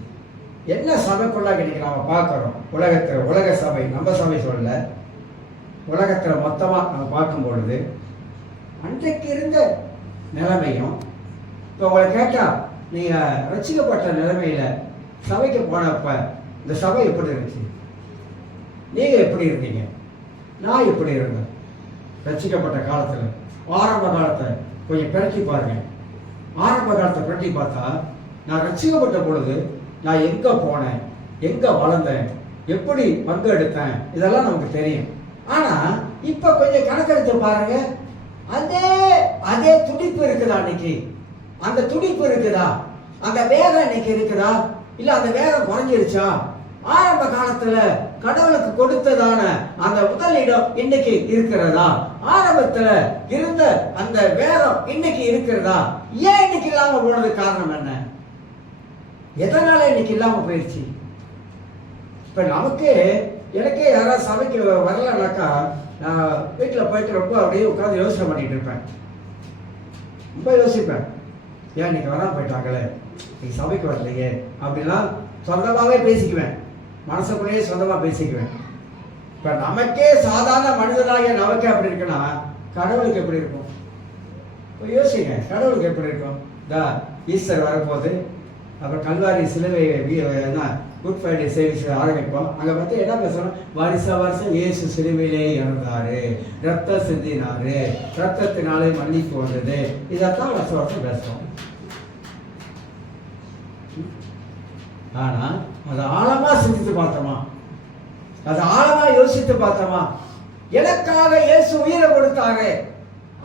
என்ன சபைக்குள்ளாக இன்னைக்கு நாம பார்க்கிறோம்? உலகத்தில் உலக சபை, நம்ம சபை சொல்ல, உலகத்தில் மொத்தமா நம்ம பார்க்கும் பொழுது அன்றைக்கு இருந்த நிலைமையும் இப்போ உங்களை கேட்டா நீங்க ரட்சிக்கப்பட்ட நிலைமையில சபைக்கு போனப்ப இந்த சபை எப்படி இருந்துச்சு? நீங்க எப்படி இருந்தீங்க? நான் எப்படி இருந்தேன் ரட்சிக்கப்பட்ட காலத்துல? ஆரம்ப காலத்தை கொஞ்சம் பிரட்டி பாருங்க. ஆரம்ப காலத்தை பிரட்டி பார்த்தா நான் ரட்சிக்கப்பட்ட பொழுது நான் எங்க போனேன், எங்க வளர்ந்தேன், எப்படி பங்கு எடுத்தேன், இதெல்லாம் நமக்கு தெரியும். ஆனா இப்ப கொஞ்சம் கணக்கெடுத்து பாருங்க, அதே துடிப்பு இருக்குதா? அன்னைக்கு அந்த துடிப்பு இருக்குதா? அந்த வேகம் இன்னைக்கு இருக்குதா? இல்ல அந்த வேகம் குறைஞ்சிருச்சா? ஆரம்ப காலத்துல கடவுளுக்கு கொடுத்ததான அந்த முதலிடம் இன்னைக்கு இருக்கிறதா? ஆரம்பத்துல இருந்த அந்த வேகம் இன்னைக்கு இருக்கிறதா? ஏன் இன்னைக்கு இல்லாம போனது காரணம் என்ன? எதனால இன்னைக்கு இல்லாம போயிடுச்சு? இப்ப நமக்கு எனக்கே யாராவது சபைக்கு வரலனாக்கா நான் வீட்டில் போயிட்டு ரொம்ப அப்படியே உட்காந்து யோசனை பண்ணிட்டு இருப்பேன். ரொம்ப யோசிப்பேன், ஏன் இன்னைக்கு வராமல் போயிட்டாங்களே, இன்னைக்கு சபைக்கு வரலையே அப்படிலாம் சொந்தமாகவே பேசிக்குவேன், மனசுக்குள்ளேயே சொந்தமாக பேசிக்குவேன். இப்போ நமக்கே சாதாரண மனிதனாக நமக்கே அப்படி இருக்குன்னா கடவுளுக்கு எப்படி இருக்கும்? இப்போ யோசிங்க, கடவுளுக்கு எப்படி இருக்கும்? ஈஸ்டர் வரப்போது, அப்புறம் கல்வாரி சிலுவை குட் ஃப்ரைடே சர்வீஸ் ஆரம்பிப்போம். அங்கே பார்த்து என்ன பேசணும்? வருஷம் இயேசு சிலுவையிலே இறந்தாரு, ரத்தம் சிந்தினாரு, ரத்தத்தினாலே மன்னிப்பு வந்தது, இதைத்தான் வருஷம் பேசுவோம். ஆனா அதை ஆழமா சிந்தித்து பார்த்தோமா? அதை ஆழமா யோசித்து பார்த்தோமா? எனக்காக இயேசு உயிரை கொடுத்தாரு,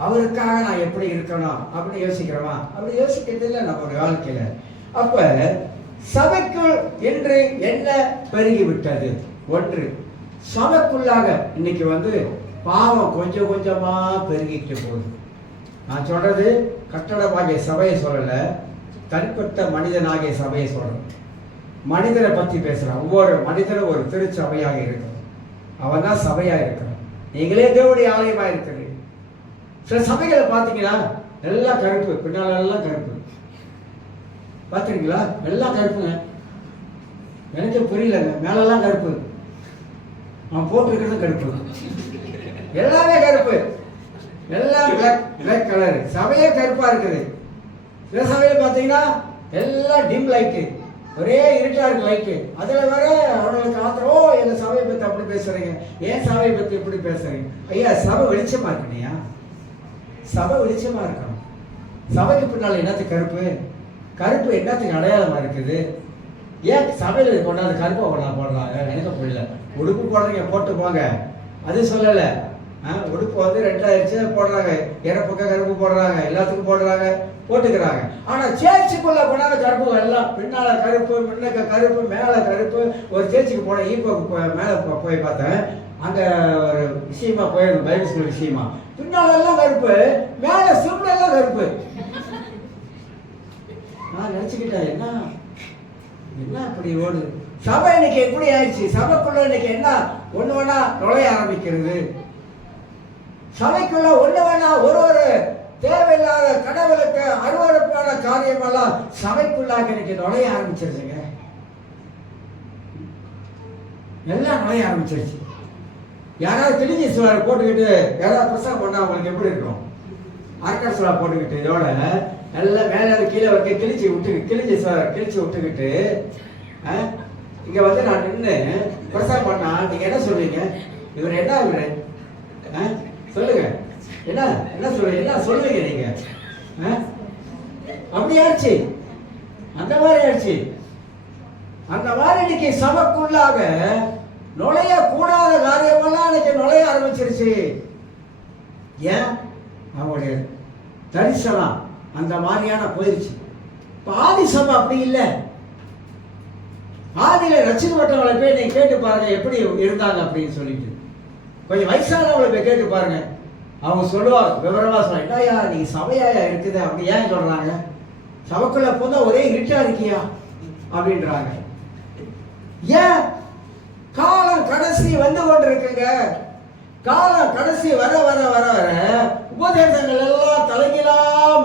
அவருக்காக நான் எப்படி இருக்கணும் அப்படின்னு யோசிக்கிறோமா? அப்படி யோசிக்கிறது இல்லை நம்ம வாழ்க்கையில. அப்ப சபைக்குள் என்று என்ன பெருகிவிட்டது? ஒன்று, சபைக்குள்ளாக இன்னைக்கு பாவம் கொஞ்சம் கொஞ்சமா பெருகிட்டு போகுது. நான் சொல்றது கட்டடமாகிய சபையை சொல்லல, தனிப்பட்ட மனிதனாகிய சபையை சொல்றேன். மனிதனை பத்தி பேசுறான். ஒவ்வொரு மனிதனும் ஒரு திருச்சபையாக இருக்கிறான், அவன் தான் சபையா இருக்கிறான். நீங்களே தேவனுடைய ஆலயமா இருக்கிறீங்க. சில சபைகளை பார்த்தீங்கன்னா எல்லாம் கருப்பு, பின்னால எல்லாம் கருப்பு. பார்த்துருக்கீங்களா? எல்லாம் கருப்புங்க, எனக்கே புரியலங்க. மேலெல்லாம் கருப்பு, அவன் போட்டிருக்கிறது கருப்பு, எல்லாமே கருப்பு, எல்லாம் பிளாக் கலர். சபையே கருப்பா இருக்குது. சில சபையில பார்த்தீங்கன்னா எல்லாம் டிம் லைட்டு, ஒரே இருட்டா இருக்கு லைட்டு. அதுல வேற அவங்களுக்கு ஆத்திரம், எங்க சபையை பத்தி அப்படி பேசுறீங்க, ஏன் சபையை பத்தி எப்படி பேசுறீங்க? ஐயா, சபை வெளிச்சமா இருக்கணையா, சபை வெளிச்சமா இருக்கணும். சபைக்கு பின்னால என்னத்துக்கு கருப்பு? கருப்பு என்னத்துக்கு அடையாளமா இருக்குது? ஏன் சபையில கொண்டாந்து கருப்பை கொண்டா போடுறாங்க? எனக்கு புரியல. உடுப்பு போடுறீங்க, போட்டு போங்க, அது சொல்லல. உடுப்பு 2000 போடுறாங்க, இறப்புக்க கருப்பு போடுறாங்க, எல்லாத்துக்கும் போடுறாங்க, போட்டுக்கிறாங்க. ஆனா சேர்ச்சுக்குள்ள கொண்டாந்து கருப்பு, எல்லாம் பின்னால கருப்பு, முன்னக்க கருப்பு, மேல கருப்பு. ஒரு சேர்ச்சுக்கு போன ஈப்போ மேல போய் பார்த்தேன், அங்க ஒரு விஷயமா போயிருந்தோம், பைபிள் ஸ்கூல் விஷயமா. பின்னால எல்லாம் கருப்பு, மேல சிம்பிள் எல்லாம் கருப்பு. நான் நினைச்சுக்கிட்டேன், என்ன அப்படி ஓடுது சபை? இன்னைக்கு எப்படி ஆயிடுச்சு? சபைக்குள்ள இன்னைக்கு என்ன ஒண்ணு வேணா நுழைய ஆரம்பிக்கிறது. சபைக்குள்ள ஒண்ணு வேணா ஒரு தேவையில்லாத கடவுளுக்கு அருவருப்பான காரியமெல்லாம் சபைக்குள்ளாக இன்னைக்கு நுழைய ஆரம்பிச்சிருச்சுங்க. எல்லாம் நுழைய ஆரம்பிச்சிருச்சு. யாராவது கிழிஞ்சி சுவார் போட்டுக்கிட்டு யாராவது பிரசவம் பண்ணா அவங்களுக்கு எப்படி இருக்கும்? ஆர்கா சுவா போட்டுக்கிட்டு இதோட எல்லாம் மேலே கீழே வைக்க கிழிச்சு விட்டுக்கிட்டு இங்க நான் நின்று பிரசவம் பண்ணா நீங்க என்ன சொல்றீங்க? இவர் என்ன இவரு சொல்லுங்க, என்ன சொல்லுவீங்க நீங்க? அப்படி ஆச்சு. அந்த மாதிரி ஆயிடுச்சு. அந்த மாதிரி இன்னைக்கு சபைக்குள்ளாக நுழைய கூடாத காரியமெல்லாம் இன்னைக்கு நுழைய ஆரம்பிச்சிருச்சு. ஏன்? அவங்களுடைய தரிசனம் அந்த மாதிரியான போயிருச்சு. ஆதி சபை அப்படி இல்லை. ஆதியில ரட்சிக்கப்பட்டவங்களை போய் நீங்க கேட்டு பாருங்க எப்படி இருந்தாங்க அப்படின்னு சொல்லிட்டு. கொஞ்சம் வயசானவங்களை போய் கேட்டு பாருங்க, அவங்க சொல்லுவாங்க, விவரமா சொல்ல, என்னையா நீங்க சபையாயா இருக்குது அப்படி ஏன் சொல்றாங்க? சபைக்குள்ள போதா ஒரே இருட்டா இருக்கியா அப்படின்றாங்க. ஏன்? காலம் கடைசி வந்து கொண்டு இருக்குங்க. காலம் கடைசி வர வர வர வர உபதேசங்கள் எல்லாம் தலைகீழா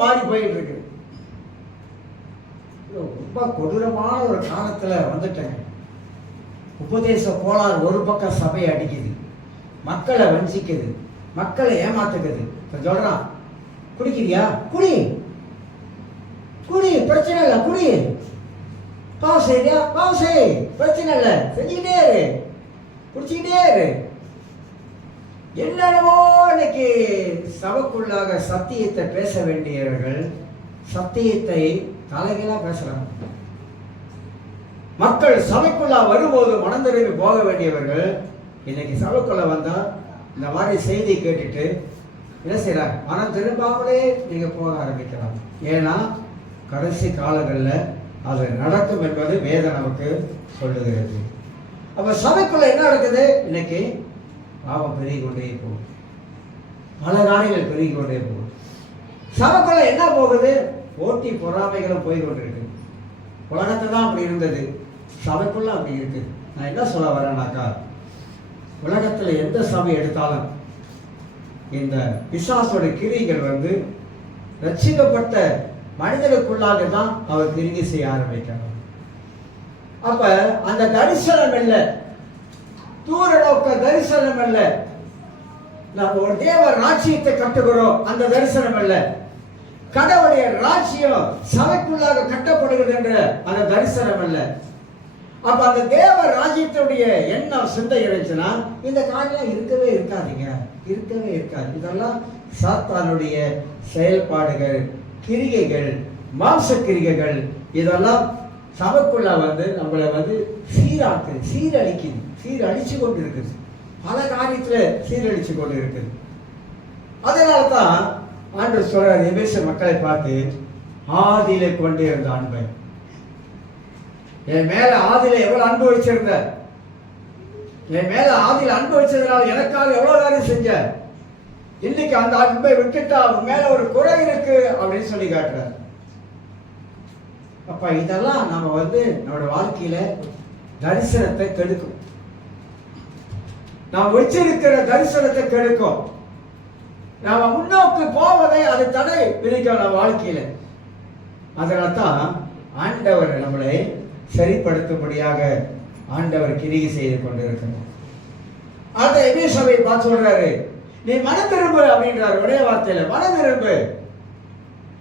மாறி போயிட்டு இருக்கு. ரொம்ப கொடூரமான ஒரு காலத்துல வந்துட்டேங்க. உபதேச கோளாறு ஒரு பக்கம் சபையை அடிக்குது, மக்களை வஞ்சிக்குது, மக்களை ஏமாத்துக்குது. சொல்றான், குடிக்கிறியா? குடி குடி, பிரச்சனை இல்லை, குடி. பாவம் செய்யா? பாவம் செய், பிரச்சனை இல்லை, செஞ்சுக்கிட்டே இரு, குடிச்சுக்கிட்டே இரு. என்னென்னவோ இன்னைக்கு சபைக்குள்ளாக சத்தியத்தை பேச வேண்டியவர்கள் சத்தியத்தை தலைகீழா பேசுறாங்க. மக்கள் சபைக்குள்ளா வரும்போது மனம் திரும்பி போக வேண்டியவர்கள் இன்னைக்கு சபைக்குள்ள வந்தா இந்த மாதிரி செய்தி கேட்டுட்டு என்ன செய்யறாங்க? மனம் திரும்பாமலே நீங்க போக ஆரம்பிக்கிறாங்க. ஏன்னா கடைசி காலங்களில் அது நடக்கும் என்பது வேதம் நமக்கு சொல்லுகிறது. அப்ப சபைக்குள்ள என்ன நடக்குது? இன்னைக்கு பாவம் பெருகி கொண்டே போகும், பல காரியங்கள் பெருகி கொண்டே போகும். சபைக்குள்ள என்ன போகுது? போட்டி பொறாமைகளும் போய் கொண்டிருக்கு. உலகத்துல தான் அப்படி இருந்தது, சபைக்குள்ள அப்படி இருக்கு. நான் என்ன சொல்ல வரேன்னாக்கா, உலகத்துல எந்த சபை எடுத்தாலும் இந்த பிசாசோட கிரிகள் ரட்சிக்கப்பட்ட மனிதனுக்குள்ளாக தான் அவர் கிரிகை செய்ய ஆரம்பிக்கிறார். அப்ப அந்த தரிசனம் இல்ல, தூர நோக்க தரிசனம் அல்ல. நாம் ஒரு தேவ ராஜ்யத்தை கட்டுகிறோம், அந்த தரிசனம் அல்ல. கடவுளுடைய ராஜ்யம் சபைக்குள்ளாக கட்டப்படுகிறது என்ற அந்த தரிசனம் அல்ல. அப்ப அந்த தேவ ராஜ்யத்துடைய எண்ணம் சிந்தை இருந்துச்சுன்னா இந்த காரியம் இருக்கவே இருக்காதுங்க, இருக்கவே இருக்காது. இதெல்லாம் சாத்தானுடைய செயல்பாடுகள், கிரிகைகள், மாம்ச கிரிகைகள். இதெல்லாம் சபைக்குள்ள நம்மளை சீராக்குது, சீரழிக்குது, சீரழிச்சு கொண்டு இருக்குது. பல காரியத்துல சீரழிச்சு கொண்டு இருக்குது. அதனால்தான் ஆண்டவர் சொல்றார் எபேசு மக்களை பார்த்து, ஆதியிலே கொண்டே இருந்த அன்பை. என் மேல ஆதியில எவ்வளவு அன்பு வச்சிருந்த, என் மேல ஆதியில அன்பு வச்சதுனால எனக்காக எவ்வளவு நேரம் செஞ்ச, இன்னைக்கு அந்த அன்பை விட்டுட்டா அவன் மேல ஒரு குறை இருக்கு அப்படின்னு சொல்லி காட்டுறார். அப்ப இதெல்லாம் நம்ம நம்மளோட வாழ்க்கையில தரிசனத்தை கெடுக்கும், நாம் வச்சிருக்கிற தரிசனத்தை கெடுக்கும். நாம முன்னோக்கு போவதை அது தடை விதிக்கும் நம்ம வாழ்க்கையில. அதனால்தான் ஆண்டவர் நம்மளை சரிப்படுத்தும்படியாக ஆண்டவர் கிரியை செய்து கொண்டிருக்கிறார். அந்த எபேசுவை பார்த்து சொல்றாரு, நீ மனம் திரும்பு அப்படின்றாரு. ஒரே வார்த்தையில மனம் திரும்பு.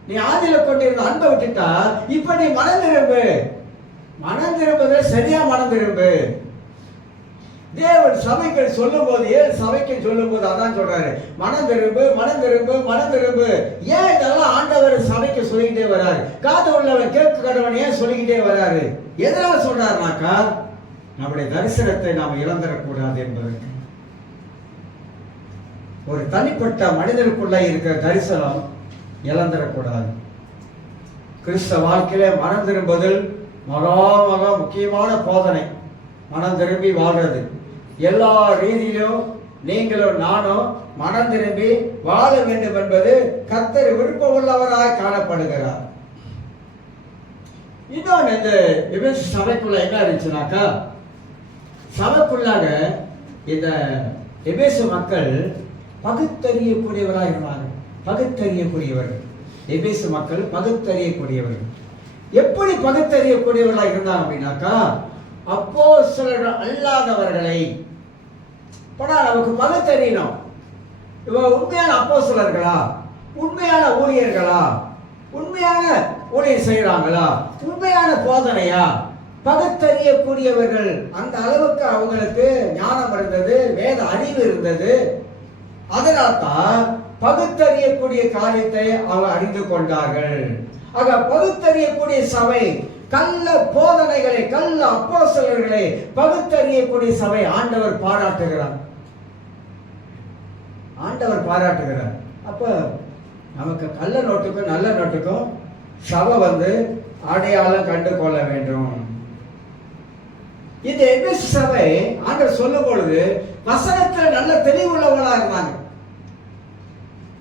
நீ ஆதியில கொண்டிருந்த அன்பை விட்டுட்டா இப்ப நீ மனம் திரும்பு. மனம் திரும்புது, சரியா மனம் திரும்பு. தேவன் சபைக்கு சொல்லும் போது, ஏன் சபைக்கு சொல்லும் போது அதான் சொல்றாரு, மனம் திரும்பு, மனம் திரும்பு, மனம் திரும்பு. ஏன் இதெல்லாம் ஆண்டவர் சபைக்கு சொல்லிக்கிட்டே வர்றாரு? காது உள்ளவன் கேட்க கடவன் ஏன் சொல்லிக்கிட்டே வர்றாரு? எதனால சொல்றாருனாக்கா, நம்முடைய தரிசனத்தை நாம் இழந்துடக்கூடாது என்பதற்கு. ஒரு தனிப்பட்ட மனிதனுக்குள்ள இருக்கிற தரிசனம் இழந்துடக்கூடாது. கிறிஸ்தவ வாழ்க்கையில மனம் திரும்புதல் மகா முக்கியமான போதனை. மனம் திரும்பி வாழ்றது. எல்லா ரீதியிலும் நீங்களும் நானும் மனம் திரும்பி வாழ வேண்டும் என்பது கர்த்தர் விருப்பம் உள்ளவராய் காணப்படுகிறார். இன்னொன்று, இந்த எபேசு சபைக்குள்ள என்ன இருந்துச்சுனாக்கா, சபைக்குள்ளாக இந்த எபேசு மக்கள் பகுத்தறியக்கூடியவராக இருந்தாங்க. பகுத்தறியக்கூடியவர்கள், எபேசு மக்கள் பகுத்தறியக்கூடியவர்கள். எப்படி பகுத்தறியக்கூடியவர்களாக இருந்தாங்க அப்படின்னாக்கா, அப்போஸ்தலர்கள் அல்லாதவர்களை நமக்கு பகுத்தறியணும். இவங்க உண்மையான அப்போஸ்தலர்களா, உண்மையான ஊழியர்களா, உண்மையான ஊழியர் செய்யறாங்களா, உண்மையான போதனையா, பகுத்தறியக்கூடியவர்கள். அந்த அளவுக்கு அவங்களுக்கு ஞானம் இருந்தது, வேத அறிவு இருந்தது. அதனால்தான் பகுத்தறியக்கூடிய காரியத்தை அவங்க அறிந்து கொண்டார்கள். ஆக பகுத்தறியக்கூடிய சபை, கள்ள போதனைகளை, கள்ள அப்போஸ்தலர்களை பகுத்தறியக்கூடிய சபை ஆண்டவர் பாராட்டுகிறார். ஆண்டவர் பாராட்டுகிறார். அப்ப நமக்கு கள்ள நோட்டுக்கும் நல்ல நோட்டுக்கும் சபை அடையாளம் கண்டு கொள்ள வேண்டும். இந்த எபேசு சபை ஆண்டவர் சொல்லும் பொழுது வசனத்தில் நல்ல தெளிவுள்ளவர்களா இருந்தாங்க.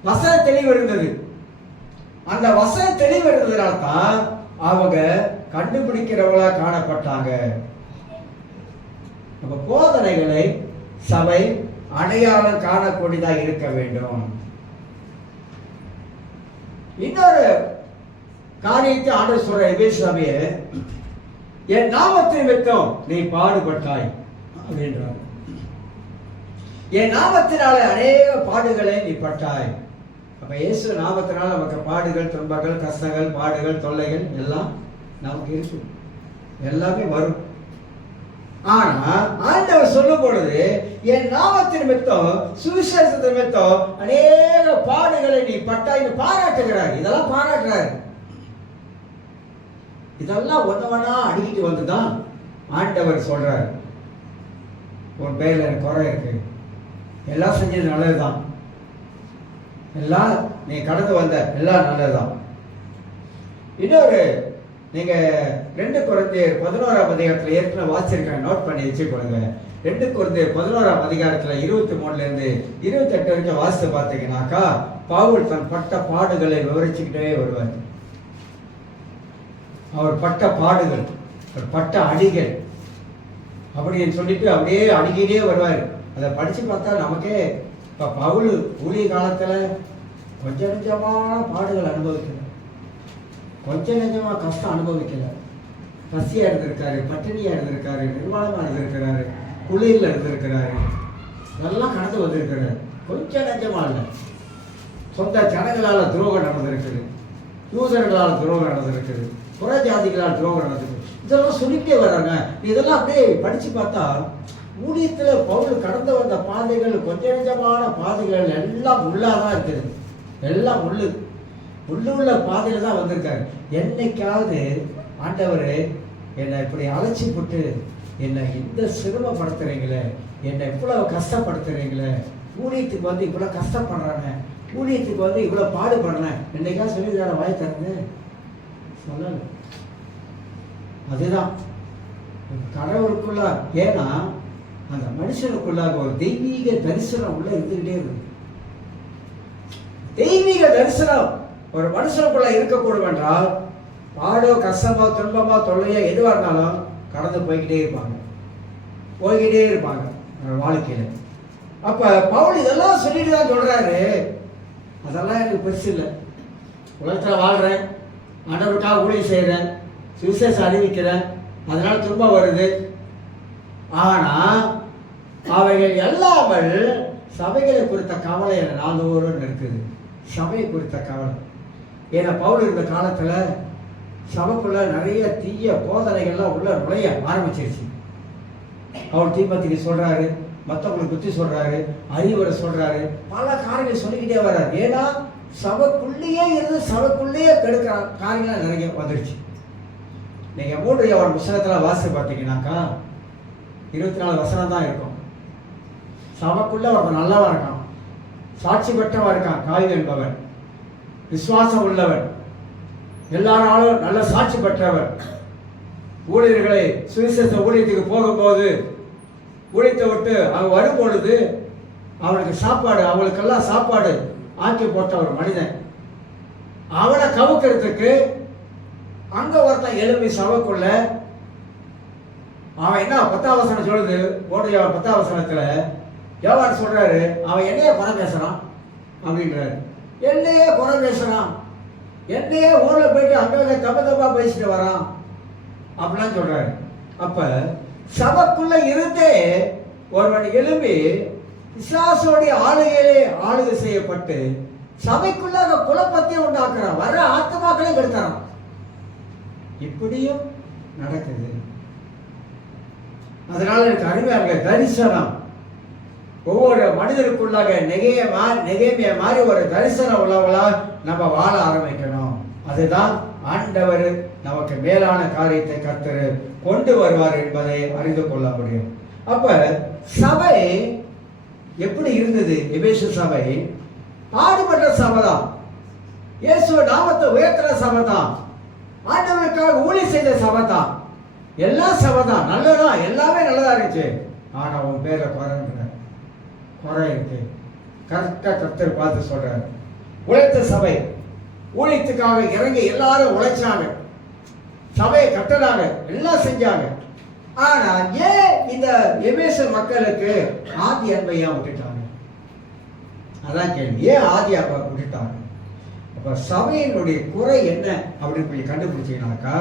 வசன தெளிவு இருந்தது. அந்த வசன தெளிவு இருந்ததுனால தான் அவங்க கண்டுபிடிக்கிறவங்களா காணப்பட்டாங்க. நம்ம போதனைகளை சபை அடையாளம் காணக்கூடியதாக இருக்க வேண்டும். இன்னொரு காரியத்தை ஆண்டவர் சொல்ற எபேசு சபையை, என் நாமத்தின் நிமித்தம் நீ பாடுபட்டாய் அப்படின்றார். என் நாமத்தினால அநேக பாடுகளை நீ பட்டாய். அப்ப இயேசு நாமத்தினால் நமக்கு பாடுகள், துன்பங்கள், கஷ்டங்கள், பாடுகள், தொல்லைகள் எல்லாம் நமக்கு இருக்கு, எல்லாமே வரும். ஆனா ஆண்டவர் சொல்லும் பொழுது என் நாமத்தின் நிமித்தம், சுவிசேஷத்தின் நிமித்தம் அநேக பாடுகளை நீ பட்டாய் பாராட்டுகிறார். இதெல்லாம் பாராட்டுறாரு. இதெல்லாம் ஒன்னவனா அடிக்கிட்டு வந்துதான் ஆண்டவர் சொல்றாரு, உன் பேர்ல எனக்கு குறை இருக்கு, எல்லாம் செஞ்சது நல்லதுதான், எல்லாம் நீ கடந்து வந்த எல்லாம் நல்லதுதான். இன்னொரு நீங்க 2 கொரிந்தியர் 11ஆம் அதிகாரத்தில் ஏற்கனவே வாசிச்சிருக்கேன், நோட் பண்ணி வச்சுக்கொள்ளுங்க. 2 கொரிந்தியர் 11ஆம் அதிகாரத்தில் 23 இருந்து 28 வரைக்கும் வாசித்து பார்த்தீங்கன்னாக்கா பவுல் தன் பட்ட பாடுகளை விவரிச்சுக்கிட்டே வருவார். அவர் பட்ட பாடுகள், அவர் பட்ட அடிகள் அப்படின்னு சொல்லிட்டு அப்படியே அடிக்கிட்டே வருவார். அதை படிச்சு பார்த்தா நமக்கே இப்போ பவுல் ஊழிய காலத்தில் கொஞ்சம் நெஞ்சமான பாடுகள் அனுபவிக்கல, கொஞ்சம் நெஞ்சமாக கஷ்டம் அனுபவிக்கல. பசியாக இருந்திருக்காரு, பட்டினியாக இருந்திருக்காரு, நிர்வாணமாக இருந்திருக்கிறாரு, குளிரில் இருந்திருக்கிறாரு, இதெல்லாம் கடந்து வந்திருக்கிறாரு. கொஞ்சம் நெஞ்சமாக இல்லை. சொந்த ஜனங்களால் துரோகம் நடந்திருக்குது, யூதர்களால் துரோகம் நடந்திருக்குது, புற ஜாதிகளால் துரோகம் நடந்திருக்கு. இதெல்லாம் சொல்லிட்டே வர்றாங்க. இதெல்லாம் அப்படியே படித்து பார்த்தா ஊழியத்தில் பவுல் கடந்து வந்த பாதைகள், கொஞ்சம் நெஞ்சமான பாதைகள் எல்லாம் உள்ளாதான் இருக்குது. எல்லாம் உள்ள பாதையில தான் வந்திருக்காரு. என்னைக்காவது ஆண்டவர் என்னை இப்படி அழைச்சி போட்டு என்னை இந்த சிரமப்படுத்துறீங்களே, என்னை இவ்வளவு கஷ்டப்படுத்துறீங்களே, ஊழியத்துக்கு இவ்வளவு கஷ்டப்படுறாங்க, ஊழியத்துக்கு இவ்வளவு பாடுபடுறேன், என்னைக்கா சொல்லி தர வாய் தரது சொல்லல. அதுதான் கடவுளுக்குள்ள, ஏன்னா அந்த மனுஷனுக்குள்ளாக ஒரு தெய்வீக தரிசனம் உள்ள இருந்துகிட்டே இருக்கு. தெய்வீக தரிசனம் ஒரு மனுஷனுக்குள்ள இருக்கக்கூடும் என்றால் பாடோ, கஷ்டமோ, துன்பமோ, தொல்லையோ எதுவாக இருந்தாலும் கடந்து போய்கிட்டே இருப்பாங்க வாழ்க்கையில. அப்ப பவுல் இதெல்லாம் சொல்லிட்டு தான் சொல்றாரு, அதெல்லாம் எனக்கு பெருசு இல்லை, உலகத்தில் வாழ்றேன், ஆண்டவருக்காக ஊழியம் செய்கிறேன், சுவிசேஷம் அறிவிக்கிறேன், அதனால துன்பம் வருது. ஆனா அவைகள் எல்லாமல் சபைகளை குறித்த கவலை என நாள்தோறும் இருக்குது. சபையை குறித்த கவலை. ஏன்னா பவுல் இருந்த காலத்துல சபைக்குள்ள நிறைய தீய போதனைகள்லாம் உள்ள நுழைய ஆரம்பிச்சிருச்சு. அவர் தீமோத்தேயுக்கு சொல்றாரு, மற்றவங்களுக்கு புத்தி சொல்றாரு, அறிவுரை சொல்றாரு, பல காரியங்கள் சொல்லிக்கிட்டே வர்றாரு. ஏன்னா சபைக்குள்ளேயே இருந்து சபைக்குள்ளேயே கெடுக்கிற காரியங்கள் நிறைய வந்துருச்சு. நீங்க 3 யோவான் புத்தகத்துல வாசி பார்த்தீங்கன்னாக்கா 24 வசனம் தான் இருக்கும். சபைக்குள்ள ஒருத்தன் நல்லவன் இருக்கான், சாட்சி பெற்றவன் இருக்கான், காய்வு என்பவன், விசுவாசம் உள்ளவன், எல்லாராலும் நல்ல சாட்சி பெற்றவன், ஊழியர்களை சுவிசேஷ ஊழியத்துக்கு போகும்போது ஊழியத்தை விட்டு அவன் வரும் பொழுது அவனுக்கு சாப்பாடு, அவங்களுக்கெல்லாம் சாப்பாடு ஆக்கி போட்ட ஒரு மனிதன். அவனை கவுக்கிறதுக்கு அங்க ஒருத்தன் எழுப்பி சபைக்குள்ள அவன் என்ன 10ஆம் வசனம் சொல்லுது, 10ஆம் வசனத்துல யோவான் சொல்றாரு, அவன் என்னையே குறை பேசுறான் அப்படின்றாரு. என்னையே குறை பேசுறான், என்னையே ஊர்ல போயிட்டு அங்க தப்பா பேசிட்டு வரான் அப்படிலாம் சொல்றாரு. அப்ப சபைக்குள்ள இருந்தே ஒருவன் எழும்பி பிசாசோடைய ஆளுகை செய்யப்பட்டு சபைக்குள்ளாக குழப்பத்தை உண்டாக்குறான், வர ஆத்மாக்களையும் கெடுக்கிறான். இப்படியும் நடக்குது. அதனால எனக்கு அருமையாக தரிசனம், ஒவ்வொரு மனிதருக்குள்ளாக நெகேமியா மாதிரி ஒரு தரிசனம் உள்ளவங்களா நம்ம வாழ ஆரம்பிக்கணும். அதுதான் ஆண்டவர் நமக்கு மேலான காரியத்தை கர்த்தர் கொண்டு வருவார் என்பதை அறிந்து கொள்ள முடியும். அப்ப சபை எப்படி இருந்தது? எபேசு சபை பாடுபட்ட சபை தான், இயேசுவ நாமத்தை உயர்த்துற சபை தான், ஆண்டவனுக்காக ஊழி செய்த சபை தான், எல்லா சபை தான், நல்லதான், எல்லாமே நல்லதா இருந்துச்சு. ஆனா உன் பேரை குறை இருக்கு. கரெக்டா கர்த்தர் பார்த்து சொல்றாரு. உழைத்த சபை, ஊழியத்துக்காக இறங்கி எல்லாரும் உழைச்சாங்க, சபையை கட்டலாங்க, எல்லாம் செஞ்சாங்க. ஆனா ஏன் இந்த எபேசு மக்களுக்கு ஆதி அன்பையா விட்டுட்டாங்க? அதான் கேள்வி. ஏன் ஆதி அன்பை விட்டுட்டாங்க? அப்ப சபையினுடைய குறை என்ன அப்படின்னு கொஞ்சம் கண்டுபிடிச்சீங்கன்னாக்கா,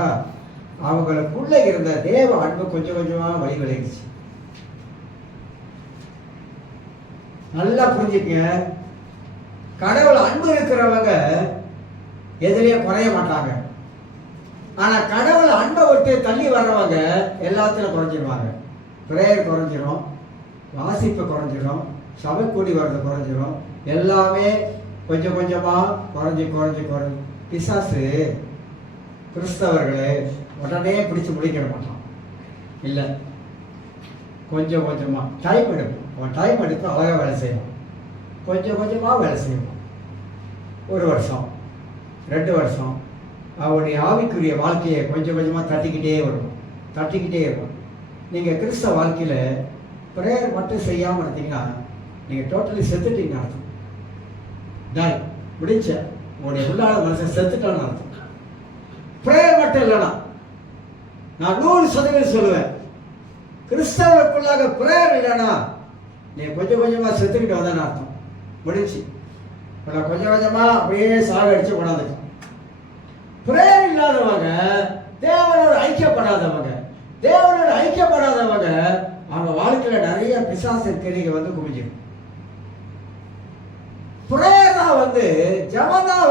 அவங்களுக்குள்ள இருந்த தேவ அன்பு கொஞ்சம் கொஞ்சமா வழி விளைவிச்சு. நல்லா புரிஞ்சுக்கங்க, கடவுள் அன்பு இருக்கிறவங்க எதுலயும் குறைய மாட்டாங்க. ஆனா கடவுள் அன்பை விட்டு தள்ளி வர்றவங்க எல்லாத்திலும் குறைஞ்சிருவாங்க. பிரேயர் குறைஞ்சிரும், வாசிப்பு குறைஞ்சிரும், சபை கூடி வர்றது குறைஞ்சிரும், எல்லாமே கொஞ்சம் கொஞ்சமா குறைஞ்சி குறைஞ்சி குறைஞ்சி. பிசாசு கிறிஸ்தவர்களே உடனே பிடிச்சு முடிக்கிற மாட்டான், இல்லை, கொஞ்சம் கொஞ்சமா டைம் எடுக்கும். அவன் டைம் எடுத்து அழகாக வேலை செய்வான், கொஞ்சம் கொஞ்சமா வேலை செய்வான். 1 வருஷம் 2 வருஷம் அவனுடைய ஆவிக்குரிய வாழ்க்கையை கொஞ்சம் கொஞ்சமாக தட்டிக்கிட்டே இருக்கும். நீங்கள் கிறிஸ்தவ வாழ்க்கையில் ப்ரேயர் மட்டும் செய்யாமல் இருந்தீங்கன்னா நீங்கள் டோட்டலி செத்துட்டீங்கன்னு அர்த்தம். டாய் முடிஞ்ச உங்களுடைய உள்ளான மனுஷன் செத்துட்டான்னு அர்த்தம். ப்ரேயர் மட்டும் இல்லைனா நான் 100% சொல்லுவேன், கிறிஸ்தவர்களுக்குள்ளாக ப்ரேயர் இல்லைன்னா நீங்கள் கொஞ்சம் கொஞ்சமாக செத்துக்கிட்டு வந்தேன்னு அர்த்தம். முடிஞ்சு இப்போ கொஞ்சம் கொஞ்சமாக அப்படியே சாகடிச்சு கொண்டாந்துட்டோம். பிரேயர் இல்லாதவங்க, தேவனோடு ஐக்கியப்படாதவங்க அவங்க வாழ்க்கையில நிறைய பிசாசு கிரியை வந்து குவிஞ்சிடும். பிரேயர் தான் ஜெபம் தான்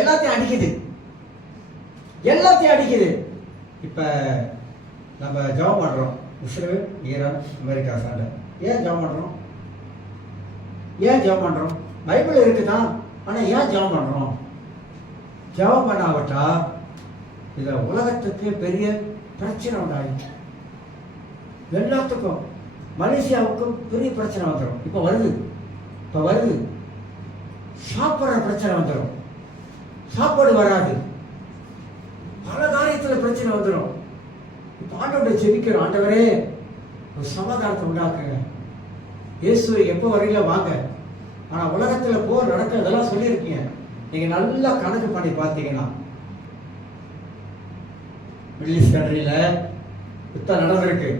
எல்லாத்தையும் அடிக்குது. இப்ப நம்ம ஜெபம் பண்றோம், இஸ்ரேல், ஈரான், அமெரிக்கா சண்டை. ஏன் ஜெபம் பண்றோம்? பைபிள் இருக்குதான், ஆனா ஏன் ஜெபம் பண்றோம்? ஜெபம் பண்ணாவிட்டா இந்த உலகத்துக்கு பெரிய பிரச்சனை உண்டாயிடுச்சு. எல்லாத்துக்கும், மலேசியாவுக்கும் பெரிய பிரச்சனை வந்துடும். இப்போ வருது சாப்பிட்ற பிரச்சனை வந்துடும், சாப்பாடு வராது, பல காரியத்தில் பிரச்சனை வந்துடும். இப்போ ஆண்டவரை ஜெபிக்கிறோம், ஆண்டவரே ஒரு சமாதானத்தை உண்டாக்குங்க, இயேசுவை எப்போ வரையில வாங்க. ஆனால் உலகத்தில் போர் நடக்கிறதெல்லாம் சொல்லியிருக்கீங்க. நீங்க நல்லா கணக்கு பண்ணி பார்த்தீங்கன்னா, மிடில் ஈஸ்ட் கண்ட்ரியில யுத்தம் நடந்திருக்கு,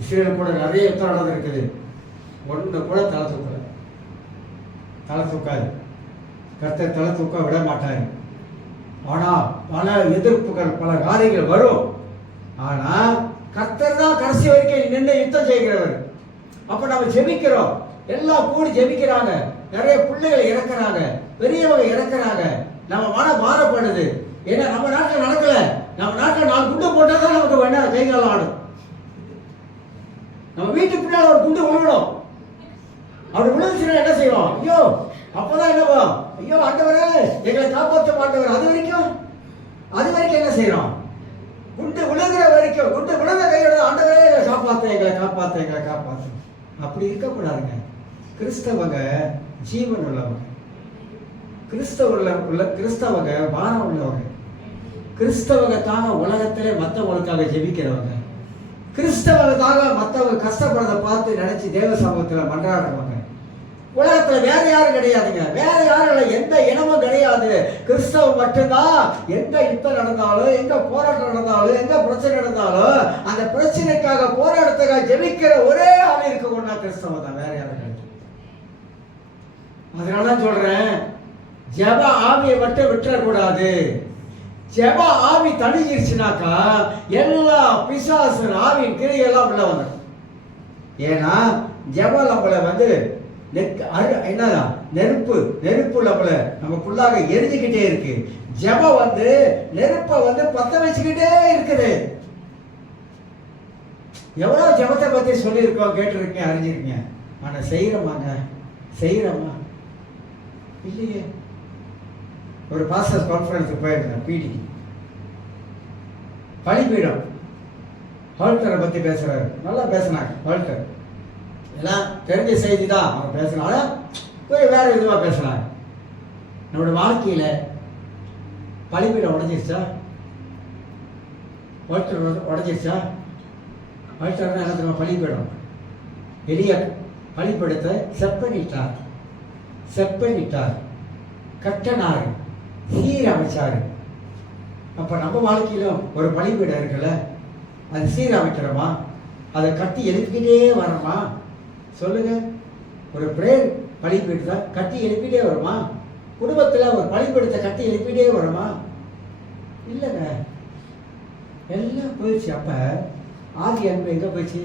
இஸ்ரேல் கூட நிறைய யுத்தம் நடந்திருக்குது. ஒன்று கூட தலை தூக்காது. கர்த்தர் தலை தூக்க விட மாட்டாரு. ஆனா பல எதிர்ப்புகள், பல காரியங்கள் வரும். ஆனா கர்த்தர் தான் கடைசி வரைக்கும் நின்று யுத்தம் செய்கிறவர். அப்ப நம்ம ஜெபிக்கிறோம், எல்லாம் கூடி ஜெபிக்கிறாங்க, நிறைய பிள்ளைகள் இறக்குறாங்க, பெரியவங்க இறக்குறாங்க, நம்ம மனம் மாறப்படுது. ஏன்னா நம்ம நாட்டில் நடக்கல, நம்ம நாட்டில் 4 குண்டு போட்டால் தான் நமக்கு வேணா கை காலம் ஆடும். நம்ம வீட்டுக்கு பின்னால் ஒரு குண்டு விழுவிடும், அப்படி விழுந்துச்சுன்னா என்ன செய்வோம்? ஐயோ, அப்பதான் என்னவோ, ஐயோ ஆண்டவரே எங்களை காப்பாற்ற மாட்டவர். அது வரைக்கும் என்ன செய்யறோம்? குண்டு விழுகிற வரைக்கும், குண்டு விழுந்த கையோட ஆண்டவரே எங்களை காப்பாற்ற. அப்படி இருக்கக்கூடாதுங்க. கிறிஸ்தவங்க ஜீவன் உள்ளவங்க, கிறிஸ்தவங்க வாரம் உள்ளவங்க, கிறிஸ்தவங்க தாங்க உலகத்திலே மற்றவங்களுக்காக ஜெபிக்கிறவங்க, கிறிஸ்தவங்க தாங்க மற்றவங்க கஷ்டப்படுறதை பார்த்து நினைச்சு தேவ சமூகத்தில் மன்றாடுறவங்க. உலகத்துல வேற யாரும் கிடையாதுங்க, வேற யாரும் இல்லை, எந்த இனமும் கிடையாது. கிறிஸ்தவம் மட்டும்தான். எந்த யுத்தம் நடந்தாலும், எங்க போராட்டம் நடந்தாலும், எங்க பிரச்சனை நடந்தாலும் அந்த பிரச்சனைக்காக போராட்டத்துக்காக ஜெபிக்கிற ஒரே ஆள் இருக்க கொண்டா கிறிஸ்தவம் தான், வேற யாரும் கிடையாது. அதனால சொல்றேன், ஜெப ஆவியை மட்டும் விட்டுறக்கூடாது. ஜெப ஆவி தணிஞ்சிருச்சுனாக்கா எல்லா பிசாசு ஆவியின் கிரியெல்லாம் உள்ள வந்துடும். ஏன்னா ஜெபம் நம்மளை என்னதான் நெருப்பு நமக்குள்ளாக எரிஞ்சுக்கிட்டே இருக்கு. ஜெபம் நெருப்பை பத்த வச்சுக்கிட்டே இருக்குது. எவ்வளவு ஜெபத்தை பத்தி சொல்லியிருக்கோம், கேட்டிருக்கீங்க, அறிஞ்சிருக்கீங்க. ஆனா செய்யறோமா இல்லையே. ஒரு பாஸ்டர்ஸ் கான்ஃபரன்ஸுக்கு போயிருந்தேன், பிடிக்கு பலிபீடம். ஹால்டரை பற்றி பேசுகிறாரு, நல்லா பேசுனாங்க. ஹால்டர் எல்லாம் தெரிஞ்ச செய்தி தான் அவங்க பேசுனால போய் வேறு விதமாக பேசுனாங்க. நம்மளோட வாழ்க்கையில் பலிபீடம் உடஞ்சிருச்சா? ஹால்டர் உடஞ்சிருச்சா? ஹால்டர்னா என்ன தெரியுமா? பலிபீடம். எளிய பலிபீடத்தை செப்பனிட்டார், கட்டனார், சீரமைச்சார். அப்போ நம்ம வாழ்க்கையிலும் ஒரு பலிபீடம் இருக்குல்ல, அது சீரமைக்கிறோமா? அதை கட்டி எழுப்பிக்கிட்டே வரோமா? சொல்லுங்க. ஒரு பிரேயர் பலிபீடத்தை கட்டி எழுப்பிட்டே வருமா? குடும்பத்தில் ஒரு பலிபீடத்தை கட்டி எழுப்பிட்டே வருமா? இல்லைங்க, எல்லாம் போயிடுச்சு. அப்போ ஆதி அன்பு எங்கே போயிடுச்சு?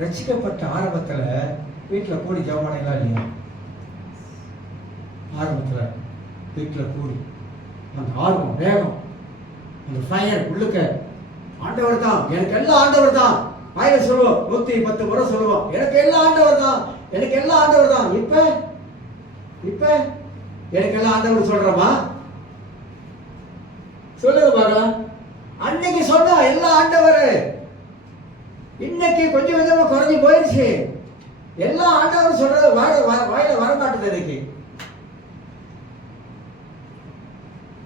ரசிக்கப்பட்ட ஆரம்பத்தில் வீட்டில் கூடி ஜெபமானீங்களா இல்லையா? ஆரம்பத்தில் வீட்டில் கூடி அந்த ஆர்வம், வேகம், அந்த ஃபயர் உள்ளுக்க, ஆண்டவர் தான் எனக்கு எல்லாம், ஆண்டவர் தான் வாயில சொல்லுவோம், 110 முறை சொல்லுவோம், எனக்கு எல்லாம் ஆண்டவர் தான், எனக்கு எல்லாம் ஆண்டவர் தான். இப்ப எனக்கு எல்லாம் ஆண்டவர் சொல்றோமா? சொல்லுங்க பார்க்கலாம். அன்னைக்கு சொன்னா எல்லாம் ஆண்டவர், இன்னைக்கு கொஞ்சம் கொஞ்சமா குறைஞ்சி போயிடுச்சு. எல்லாம் ஆண்டவர் சொல்றது வாயில வரமாட்டுது. இன்னைக்கு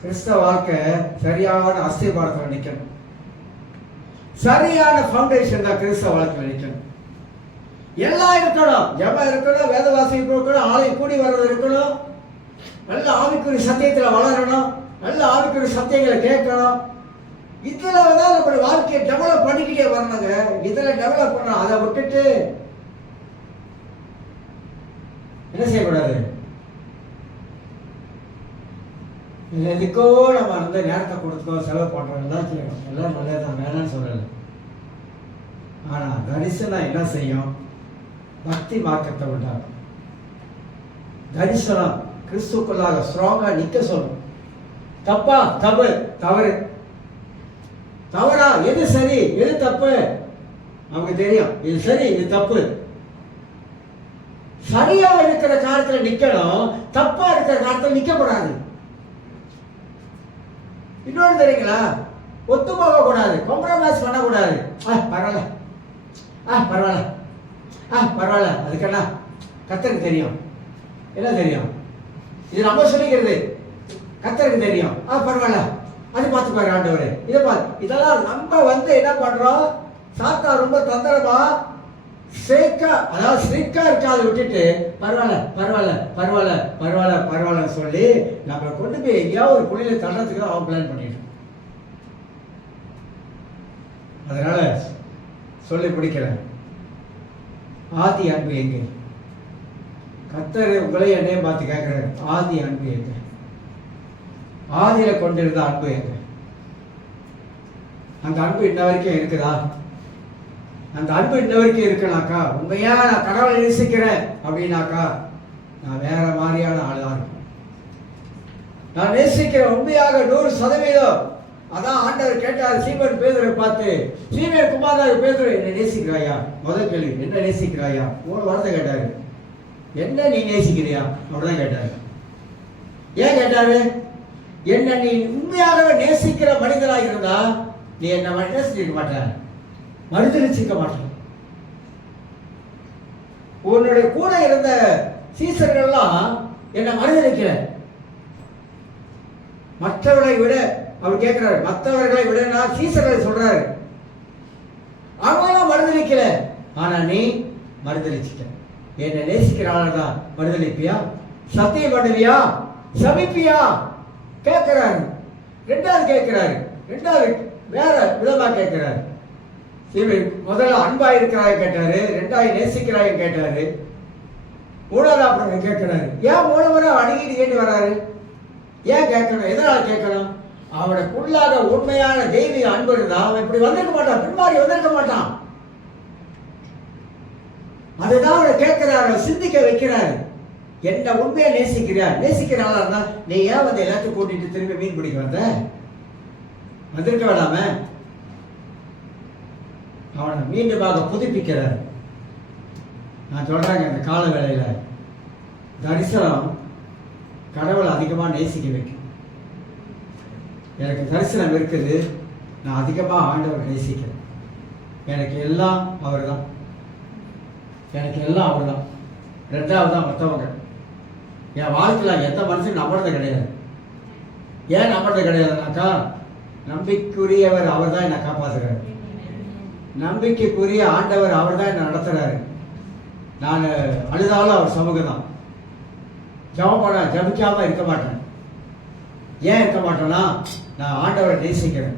கிறிஸ்தவ வாழ்க்கை சரியான அஸ்திபாரத்தில் நிற்கணும். சரியான ஃபவுண்டேஷன் தான் கிறிஸ்தவ வாழ்க்கையில் நிற்கணும். எல்லாம் இருக்கணும். ஜெபம் இருக்கணும், வேத வாசிப்பு இருக்கணும், ஆலை கூடி வர்றது இருக்கணும், நல்ல ஆவிக்குரிய சத்தியத்தில் வளரணும், நல்ல ஆவிக்குரிய சத்தியங்களை கேட்கணும். இதுல தான் நம்மளுடைய வாழ்க்கையை டெவலப் பண்ணிக்கிட்டே வரணுங்க. இதுல டெவலப் பண்ணணும். அதை விட்டுட்டு என்ன செய்யக்கூடாது? எதுக்கோ நம்ம வந்து நேரத்தை கொடுத்துக்கோ, செலவு பண்ணுறோம், எல்லாம் செய்யணும். எல்லாம் நல்லதான், வேணான்னு சொல்லலை. ஆனால் தரிசனம் என்ன செய்யும்? பக்தி மார்க்கத்தை உண்டாகும். தரிசனம் கிறிஸ்துக்குள்ளாக ஸ்ட்ராங்கா நிற்க சொல்லும். தப்பா? தவறு. தவறா? எது சரி எது தப்பு நமக்கு தெரியும். இது சரி இது தப்பு. சரியா இருக்கிற காலத்துல நிக்கணும், தப்பா இருக்கிற காலத்துல நிக்க கூடாது. இன்னொன்று தெரியுங்களா? ஒத்து போக கூடாது, காம்ப்ரமைஸ் பண்ணக்கூடாது. பரவாயில்ல அதுக்கென்ன, கர்த்தருக்கு தெரியும். என்ன தெரியும்? இது நம்ம சொல்லிக்கிறது, கர்த்தருக்கு தெரியும். பரவாயில்ல, அது பார்த்துப்பாரு ஆண்டவர். இதை பார்த்து இதெல்லாம் நம்ம வந்து என்ன பண்றோம்? சாத்தா ரொம்ப தந்திரமா ஸ்ட்ரிக்டா இருக்காது விட்டுட்டு பரவாயில்ல சொல்லி நம்மளை கொண்டு போய் எங்கேயாவது ஒரு குழியில தள்ளத்துக்கு தான் அவன் பிளான் பண்ணிட்டு. அதனால சொல்லி பிடிக்கிறேன். ஆதி அன்பு எங்க? கர்த்தர் உங்களை என்னையும் பார்த்து கேட்கிறாரு, ஆதி அன்பு எங்க? ஆதியில கொண்டிருந்த அன்பு எங்க? அந்த அன்பு இன்ன வரைக்கும் இருக்குதா? அந்த அன்பு இன்ன வரைக்கும் இருக்குனாக்கா, உண்மையா நான் கடவுளை நேசிக்கிறேன் அப்படின்னாக்கா, நான் வேற மாதிரியான ஆளா இருக்கும். நான் நேசிக்கிறேன் உண்மையாக 100%. அதான் ஆண்டவர் கேட்டார் சீமோன் பேதுரை பார்த்து, சீமோன் குமாரனாகிய பேதுரை, என்ன நேசிக்கிறாயா? முதல் கேள்வி, என்ன நேசிக்கிறாயா? 3 வார்த்தை கேட்டாரு. என்ன நீ நேசிக்கிறியா? அப்படிதான் கேட்டாரு. ஏன் கேட்டாரு? என்ன நீ உண்மையாகவே நேசிக்கிற மனிதனாக இருந்தா நீ என்ன நேசிக்க மாட்ட, மறுதலிச்சிக்க மாட்ட. உன்னுடைய கூட இருந்த சீசர்கள்லாம் என்ன மறுதலிக்கல. மற்றவர்களை விட அவர் கேட்கிறாரு, மற்றவர்களை விட நான் சீசர்களை சொல்றாரு. அவங்களாம் மறுதலிக்கல, ஆனா நீ மறுதலிச்சிட்ட. என்ன நேசிக்கிறாள் மறுதலிப்பியா? சத்தியம் பண்ணுவியா? சபிப்பியா? கேட்கிறாரு. ரெண்டாவது வேற விதமா கேட்கிறாரு. முதல்ல அன்பா இருக்கிறாய் கேட்டாரு, 2வது நேசிக்கிறாய் கேட்டாரு, 3வது அப்புறம் கேட்கிறாரு. ஏன் 3 முறை அடிக்கடி கேட்டு வராரு? ஏன் கேட்கணும்? எதனால கேட்கணும்? அவனுக்குள்ளாக உண்மையான தெய்வீக அன்பு இருந்தா அவன் இப்படி வந்திருக்க மாட்டான், பின்மாறி வந்திருக்க மாட்டான். அதுதான் அவரை கேட்கிறாரு, சிந்திக்க வைக்கிறாரு. என்ன உண்மையா நேசிக்கிறாளா இருந்தா நீ ஏன் வந்து எல்லாத்தையும் கூட்டிட்டு திரும்பி மீன் பிடிக்க வந்த? வந்திருக்க வேண்டாம? அவனை மீண்டுமாக புதுப்பிக்கிறார். நான் சொல்றேங்க, இந்த கால வேளையில தரிசனம் கடவுளை அதிகமாக நேசிக்க வைக்கும். எனக்கு தரிசனம் இருக்குது, நான் அதிகமாக ஆண்டவரை நேசிக்கிறேன். எனக்கு எல்லாம் அவர் தான், எனக்கு எல்லாம் அவர் தான். ரெண்டாவது தான் மற்றவங்க. என் வாழ்க்கையில் எந்த மனுஷன் நம்புறது கிடையாது. ஏன் நம்புறது கிடையாதுனாக்கா, நம்பிக்கைக்குரியவர் அவர் தான் என்னை காப்பாற்றுறாரு. நம்பிக்கைக்குரிய ஆண்டவர் அவர் தான் என்னை நடத்துகிறாரு. நான் அழுதாலும் அவர் சமூகம் தான். ஜபிக்காமல் இருக்க மாட்டேன். ஏன் இருக்க மாட்டேன்னா, நான் ஆண்டவரை நேசிக்கிறேன்.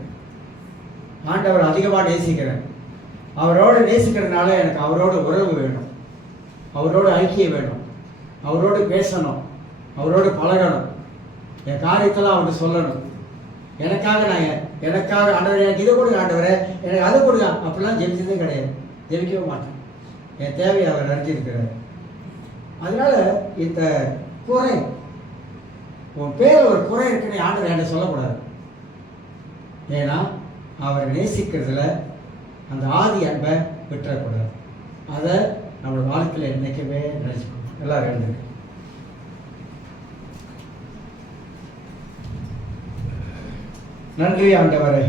ஆண்டவரை அதிகமாக நேசிக்கிறேன். அவரோடு நேசிக்கிறதுனால எனக்கு அவரோட உறவு வேணும், அவரோட ஐக்கியம் வேணும், அவரோடு பேசணும், அவரோடு பழகணும், என் காரியத்தெல்லாம் அவர்கிட்ட சொல்லணும். எனக்காக ஆண்டவரே எனக்கு இதை கொடுங்க, ஆண்டவரே எனக்கு அதை கொடுங்க அப்படிலாம் ஜெபிச்சதே கிடையாது. ஜெபிக்கவே மாட்டேன். என் தேவையை அவர் அறிஞ்சிருக்கிறார். அதனால இந்த குறை, உன் பேர் ஒரு குறை இருக்குன்னு ஆண்டவர் என்கிட்ட சொல்லக்கூடாது. ஏன்னா அவரை நேசிக்கிறதுல அந்த ஆதி அன்பை விட்டுறக்கூடாது. அதை நம்ம வாழ்க்கையில் என்றைக்குமே நினைச்சுக்கணும். எல்லாரும் எழுதுங்க. நன்றி ஆண்டவரே.